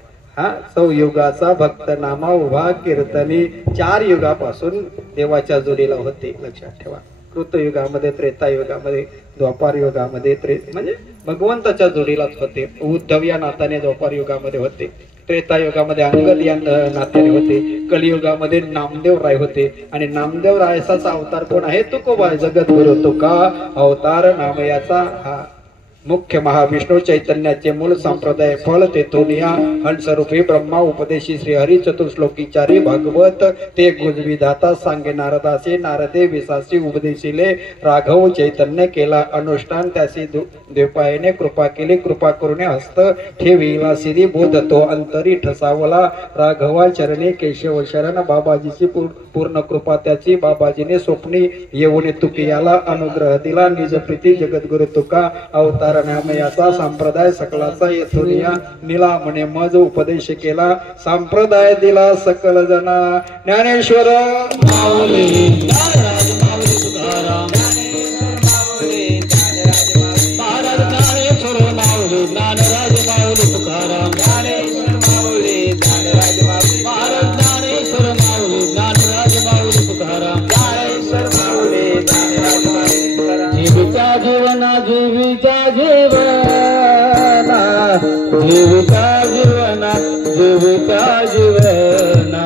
सौयुगाचा भक्त नामा उभा कीर्तनी, 4 युगापासून देवाच्या जोडीला होते. लक्षात ठेवा. कृतयुगामध्ये, त्रेतायुगामध्ये, द्वापार युगामध्ये म्हणजे भगवंताच्या जोडीलाच होते. उद्धव या नात्याने द्वापार युगामध्ये होते, त्रेतायुगामध्ये अंगद या नात्याने होते, कलियुगामध्ये नामदेव राय होते. आणि नामदेव रायसाचा अवतार कोण आहे? तुकोबा, जगद्गुरु तुका अवतार नामयाचा हा मुख्य महाविष्णू चैतन्याचे मूल संप्रदाय फल तेथून या हंसरूपी ब्रह्मा उपदेशी श्री हरी चतुर्श्लोकीचारी भागवत ते गुजविधाता सांगे नारदासे, नारदे विसासी उपदेशिले, राघव चैतन्य केला अनुष्ठान, त्यासी द्विपायने कृपा केली, कृपा करुणे हस्त ठेविला सिरी, बोध तो अंतरी ठसावला, राघवा चरणी केशव शरण, बाबाजीची पूर्ण कृपा त्याची, बाबाजीने स्वप्नी येऊन तुकियाला अनुग्रह दिला, निज प्रीती जगद्गुरु तुका अवतार नामयाचा संप्रदाय सकलाचा येथून या निला म्हणे मज उपदेश केला, संप्रदाय दिला सकल जना. ज्ञानेश्वर माऊली महाराज माऊली तुकाराम, महाराज ज्ञानेश्वर माऊली ज्ञानराज माऊली तुकाराम, ज्ञानेश्वर माऊली ज्ञानराज माऊली, महाराज ज्ञानेश्वर माऊली ज्ञानराज माऊली तुकाराम, ज्ञानेश्वर माऊली ज्ञानराज माऊली तुकाराम. जीविका जीवना जीविका जीवना, जीविका जीवना, जीविका जीवना,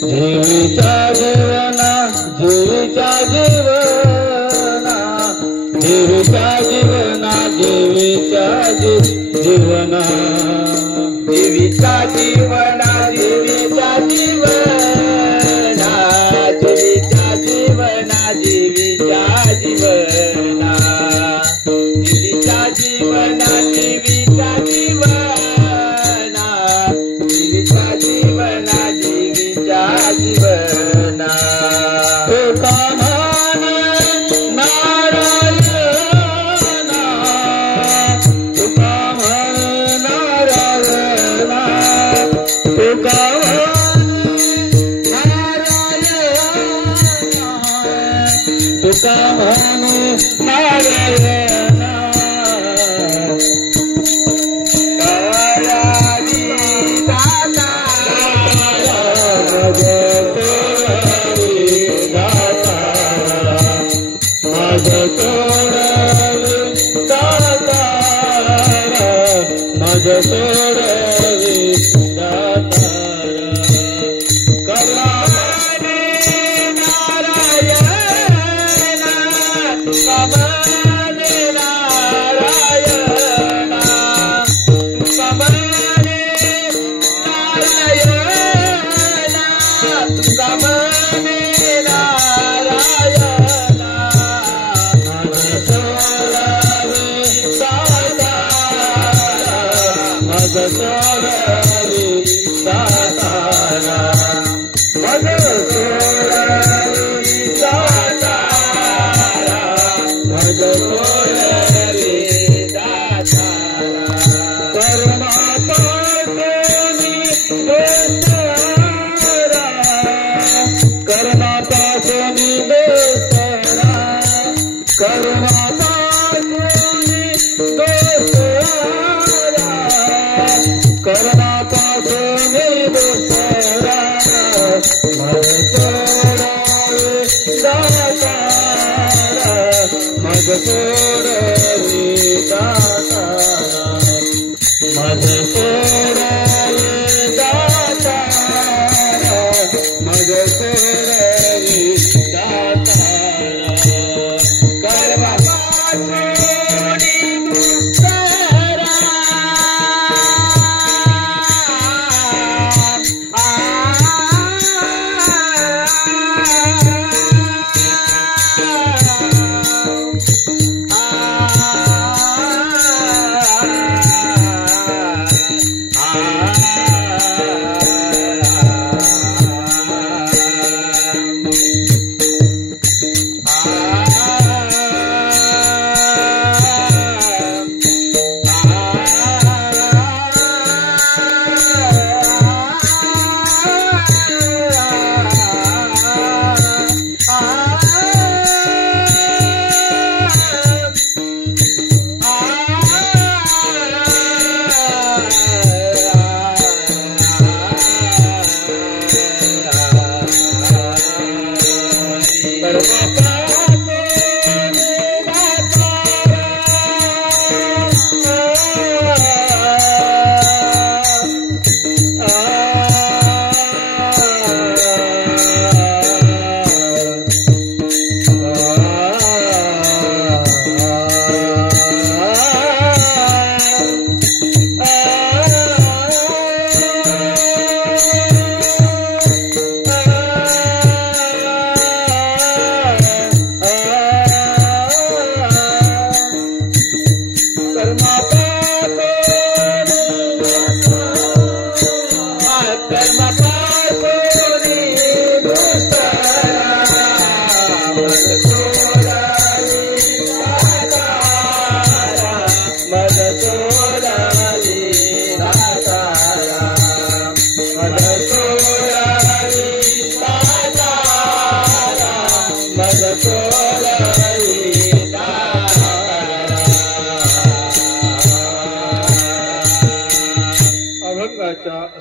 जीविका जीवना, जीविका जीवना, जीविका जीवना, जीविका जीवना, जीविका जीवना, जीविका जीवना, जीविका जीवना, जीविका जीवना, जीविका जीवना, जीविका जीवना, जीविका जीवना, जीविका जीवना. तुका म्हणे नारायणा, तुका म्हणे नारायणा, तुका तुका म्हणे नारायणा. कर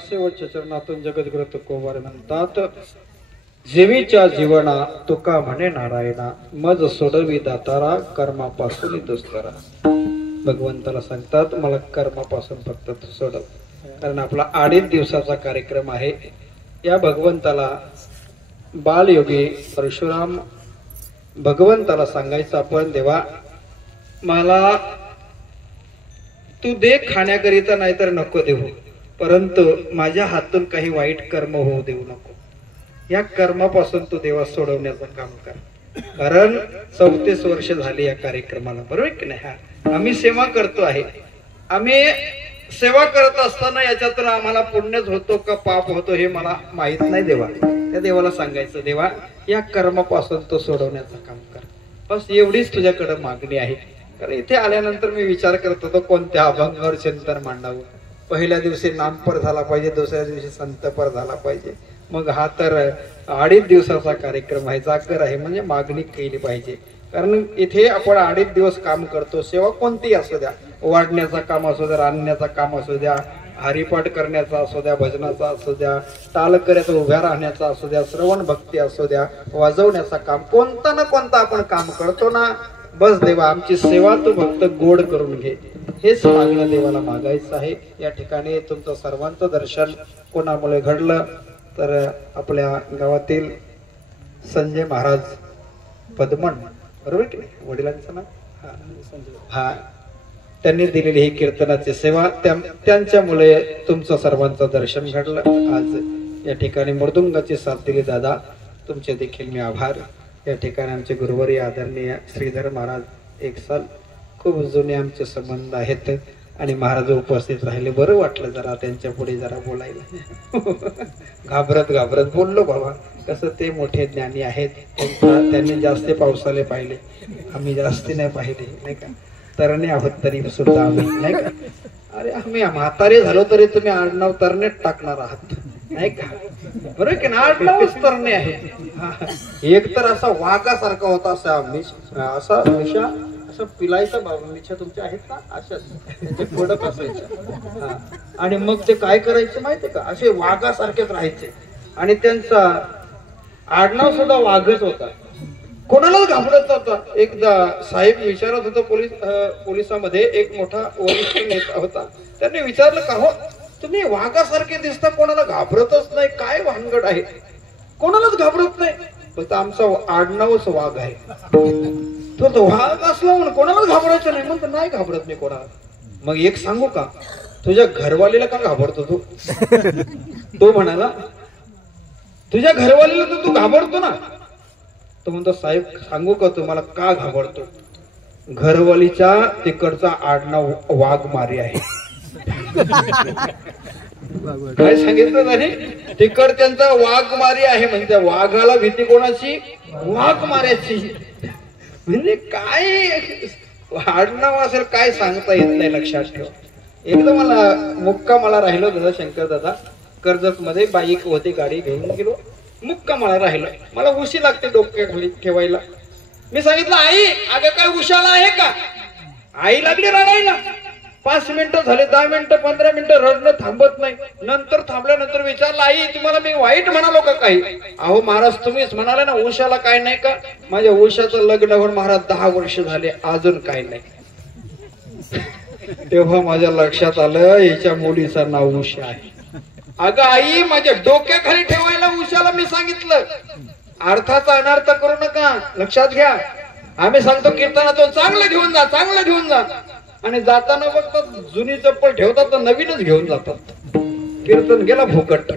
शेवटच्या चरणातून जगद्गुरु तुकोबार म्हणतात, जीवीच्या जीवना तुका म्हणे नारायणा, मज सोडवी दातारा कर्मापासून दुस्तरा. भगवंताला सांगतात मला कर्मापासून फक्त तू सोडव. कारण आपला 2.5 दिवसाचा कार्यक्रम आहे. या भगवंताला बालयोगी परशुराम भगवंताला सांगायचं आपण, देवा मला तू दे खाण्याकरिता, नाहीतर नको देऊ, परंतु माझ्या हातून काही वाईट कर्म होऊ देऊ नको. या कर्मापासून तू देवा सोडवण्याचं काम कर. कारण 34 वर्ष झाली या कार्यक्रमाला, बरोबर की नाही? आम्ही सेवा करतो आहे. आम्ही सेवा करत असताना याच्यातून आम्हाला पुण्यच होतो का पाप होतो हे मला माहित नाही. देवा त्या देवाला सांगायचं, देवा या कर्मापासून तो सोडवण्याचं काम कर. बस एवढीच तुझ्याकडे मागणी आहे. कारण इथे आल्यानंतर मी विचार करत होतो कोणत्या अभंगावर चिंतन मांडावं. पहिल्या दिवशी नामपर झाला पाहिजे, दुसऱ्या दिवशी संतपर झाला पाहिजे. मग हा तर 2.5 दिवसाचा कार्यक्रम आहे, जागर आहे, म्हणजे मागणी केली पाहिजे. कारण इथे आपण 2.5 दिवस काम करतो. सेवा कोणती असू द्या, वाढण्याचं काम असू द्या, रांधण्याचं काम असू द्या, हरिपाठ करण्याचा असू द्या, भजनाचा असू द्या, ताल करत उभ्या राहण्याचा असू द्या, श्रवण भक्ती असू द्या, वाजवण्याचं काम, कोणता ना कोणता आपण काम करतो ना. बस देवा आमची सेवा तू फक्त गोड करून घे, हेच मागणं देवाला मागायचं आहे. या ठिकाणी तुमचं सर्वांचं दर्शन कोणामुळे घडलं तर आपल्या गावातील संजय महाराज पद्मन, बरोबर की नाही वडिलांचं नाव, हा त्यांनी दिलेली ही कीर्तनाची सेवा, त्यांच्यामुळे तुमचं सर्वांचं दर्शन घडलं. आज या ठिकाणी मृदुंगाची साथ दिली दादा, तुमचे देखील मी आभार. या ठिकाणी आमचे गुरुवारी आदरणीय श्रीधर महाराज, 1 साल खूप जुने आमचे संबंध आहेत आणि महाराज उपस्थित राहिले. बरं वाटलं जरा त्यांच्या पुढे जरा बोलायला. घाबरत बोललो बाबा. कसं ते मोठे ज्ञानी आहेत, त्यांनी जास्त पावसाले पाहिले, आम्ही जास्ती नाही पाहिले नाही का. तरणे आहोत तरी सुद्धा आम्ही नाही का. अरे आम्ही म्हातारे झालो तरी तुम्ही आडनाव तरणे टाकणार आहात नाही का, बरोबर की ना. आडनावच तरणे आहे. एक तर असा वाघासारखा होता, असा मिशा असं पिलायचा मिशा तुमच्या आहेत का, अशाच त्याचे प्रोडक्ट असायचे. आणि मग ते काय करायचे माहितीये का, असे वाघासारखेच राहायचे. आणि त्यांचा आडनाव सुद्धा वाघच होता, कोणालाच घाबरत होता. एकदा साहेब विचारत होता पोलिसामध्ये, एक मोठा वरिष्ठ नेता होता, त्यांनी विचारलं का हो तुम्ही वाघासारखे दिसता, कोणाला घाबरतच नाही, काय भानगड आहे, कोणालाच घाबरत नाही. फक्त आमचा आडनावच वाघ आहे. तो वाघ असला म्हणून कोणालाच घाबरायचं नाही, म्हणतो नाही घाबरत नाही कोणाला. मग एक सांगू का, तुझ्या घरवालीला का घाबरतो तू? तो म्हणाला तुझ्या घरवालीला तर तू घाबरतो ना. तो म्हणतो साहेब सांगू का तुम्हाला का घाबरतो? घरवालीच्या तिकडचा आडनाव वाघमारी आहे. काय सांगितलं त्याने? तिकड त्यांचा वाघमारी आहे, म्हणजे वाघाला भीती कोणाची? वाघ माऱ्याची. म्हणजे काय आडनाव असेल काय सांगता येत नाही, लक्षात ठेवा. एकदा मला राहिलो दादा, शंकर दादा कर्जत मध्ये बाईक होती, गाडी घेऊन गेलो, मुक्कामाला राहिलो. मला उशी लागते डोक्याखाली ठेवायला. मी सांगितलं आई अगं काय उशाला आहे का? आई लागली रडायला. 5 मिनिटं झाले, 10 मिनिटं, 15 मिनिटं रडणं थांबत नाही. नंतर थांबल्यानंतर विचारलं आई तुम्हाला मी वाईट म्हणालो का काही? अहो महाराज तुम्हीच म्हणाले ना उशाला काय नाही का? माझ्या उशाचं लग्न होऊन महाराज 10 वर्ष झाले, अजून काय नाही. तेव्हा माझ्या लक्षात आलं हिच्या मुलीचं नाव उषा आहे. अगं आई माझ्या डोक्याखाली ठेवायला उशाला मी सांगितलं. अर्थाचा अनर्थ करू नका, लक्षात घ्या. आम्ही सांगतो कीर्तनातून चांगलं घेऊन जा, चांगलं घेऊन जा, आणि जाताना बघतात जुनी चप्पल ठेवतात तर नवीनच घेऊन जातात. कीर्तन गेला फुकट.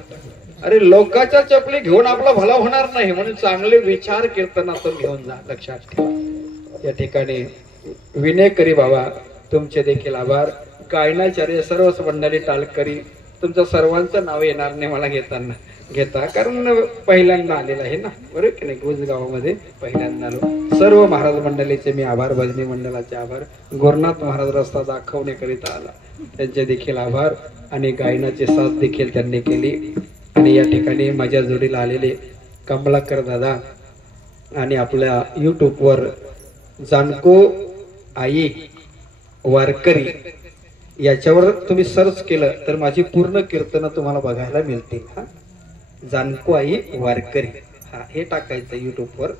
अरे लोकांच्या चपली घेऊन आपला भला होणार नाही, म्हणून चांगले विचार कीर्तनातून घेऊन जा, लक्षात ठेवा. या ठिकाणी विनय करी बाबा तुमचे देखील आभार. गायनाचार्य सर्वच मंडळी टाळकरी, तुमचं सर्वांचं नाव येणार नाही मला घेता, कारण पहिल्यांदा आलेलं आहे ना, बरोबर की नाही. गुजगावामध्ये पहिल्यांदा आलो. सर्व महाराज मंडळीचे मी आभार, भजनी मंडळाचे आभार. गोरनाथ महाराज रस्ता दाखवण्याकरिता आला, त्यांचे देखील आभार. आणि गायनाची साथ देखील त्यांनी केली. आणि या ठिकाणी माझ्या जोडीला आलेले कमलाकर दादा आणि आपल्या यूट्यूबवर जानको आई वारकरी याच्यावर तुम्ही सर्च केलं तर माझी पूर्ण कीर्तनं तुम्हाला बघायला मिळतील. हा, जानको आई वारकरी, हा हे टाकायचं यूट्यूबवर.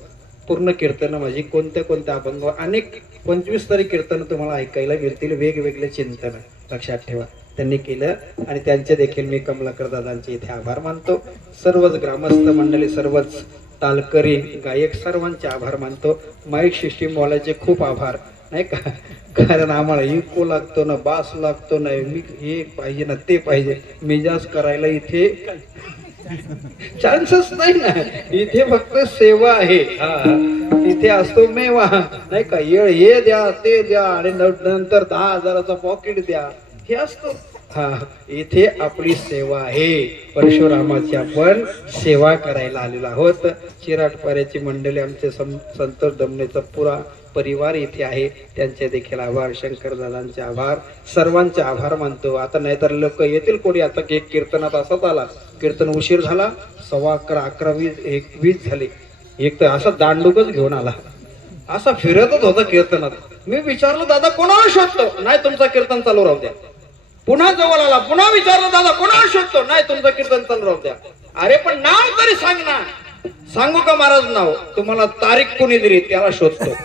पूर्ण कीर्तनं माझी कोणत्या अभंग, अनेक 25 तरी कीर्तनं तुम्हाला ऐकायला मिळतील. वेगवेगळे चिंतन लक्षात ठेवा त्यांनी केलं. आणि त्यांचे देखील मी कमलाकर दादांचे इथे आभार मानतो. सर्वच ग्रामस्थ मंडळी, सर्वच तालकरी गायक, सर्वांचे आभार मानतो. माईक सिस्टीम वाल्याचे खूप आभार, नाही का, कारण आम्हाला इको लागतो ना, बास लागतो ना, हे पाहिजे ना, ते पाहिजे. मिजाज करायला इथे चान्सच नाही ना, इथे फक्त सेवा आहे. हा, इथे असतो मेवा, नाही का, हे द्या ते द्या आणि नंतर 10,000चा पॉकेट द्या, हे असतो. हा, इथे आपली सेवा आहे. परशुरामाची आपण सेवा करायला आलेलो आहोत. चिराटपाऱ्याची मंडळी, आमचे संतोष दमनेचा पुरा परिवार इथे आहे, त्यांचे देखील आभार. शंकरदादांचे आभार. सर्वांचे आभार मानतो. आता नाहीतर लोक येतील कोणी. आता एक कीर्तनात असाच आला, कीर्तन उशीर झाला, 11:15, 11:20, 1:20 झाले. एक तर असा दांडूकच घेऊन आला, असा फिरतच होता कीर्तनात. मी विचारलं दादा कोणाला शोधतो, नाही तुमचं कीर्तन चालू राहू द्या. पुन्हा जवळ आला, पुन्हा विचारलं दादा कोणाला शोधतो, नाही तुमचं कीर्तन चालू राहू द्या. अरे पण नाव तरी सांग ना. सांगू का महाराज नाव? तुम्हाला तारीख कोणी दिली त्याला शोधतो.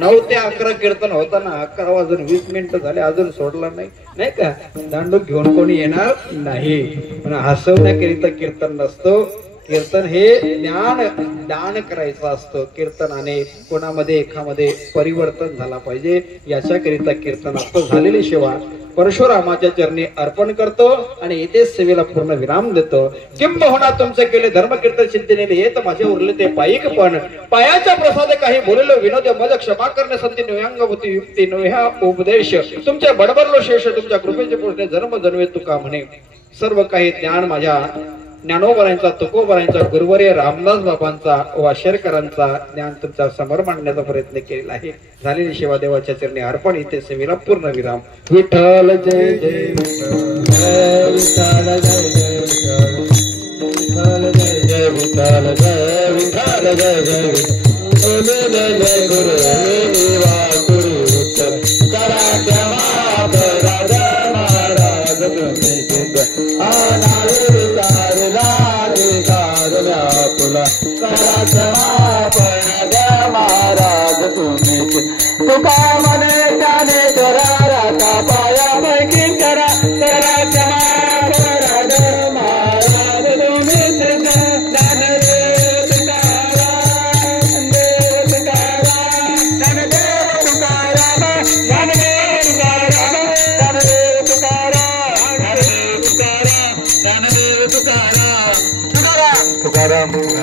9 ते 11 कीर्तन होताना 11 वाजून 20 मिनिटं झाले, अजून सोडला नाही, नाही का. दांडूक घेऊन कोणी येणार नाही. पण हसवण्याकरिता कीर्तन नसतो. कीर्तन हे दान करायचं असतं. कीर्तनाने कोणामध्ये एकामध्ये परिवर्तन झाला पाहिजे याच्याकरिता कीर्तन असतं. झालेली सेवा परशुरामाच्या चरणी अर्पण करतो आणि इथे सेवेला पूर्ण विराम देतो. किंबहुना तुमचे केले धर्म कीर्तन चिंतने येत माझे उरले ते पायिक, पण पायाच्या प्रसादे काही बोललो विनोद मज क्षमा करणे संती नव्यांगवती युक्ती नव्या उपदेश. तुमचे बडबडलो शेष तुमच्या कृपेचे पोषणे जन्म जन्मे तुका म्हणे. सर्व काही ज्ञान माझ्या ज्ञानोबरांचा, तुकोबरांचा, गुरुवर्य रामदास बाबांचा, वाशेरकरांचा ज्ञान तुमच्या समोर मांडण्याचा प्रयत्न केलेला आहे. झालेली सेवा देवाच्या चरणी अर्पण. इथे सेवेला पूर्ण विराम. विठ्ठल जय जय विठ्ठल, जय जय विठ्ठल, जय जय विठ्ठल, जय विठ्ठल, जय जय विठ्ठल, जय जय गुरु देवा गुरु विठ्ठल. करा क्षमा राजा महाराज तुम्ही महाराज तुम्ही तुका मने त्याने करा राता पायापैकी करा क्षमा राज महाराज तुम्ही ज्ञान रे तुकाराम, देव तुकाराम, ज्ञानदेव तुकाराम, ज्ञानदेव तुकाराम, ज्ञानदेव तुकाराम, ज्ञानदेव तुकाराम, ज्ञानदेव तुकाराम, तुकाराम तुकाराम.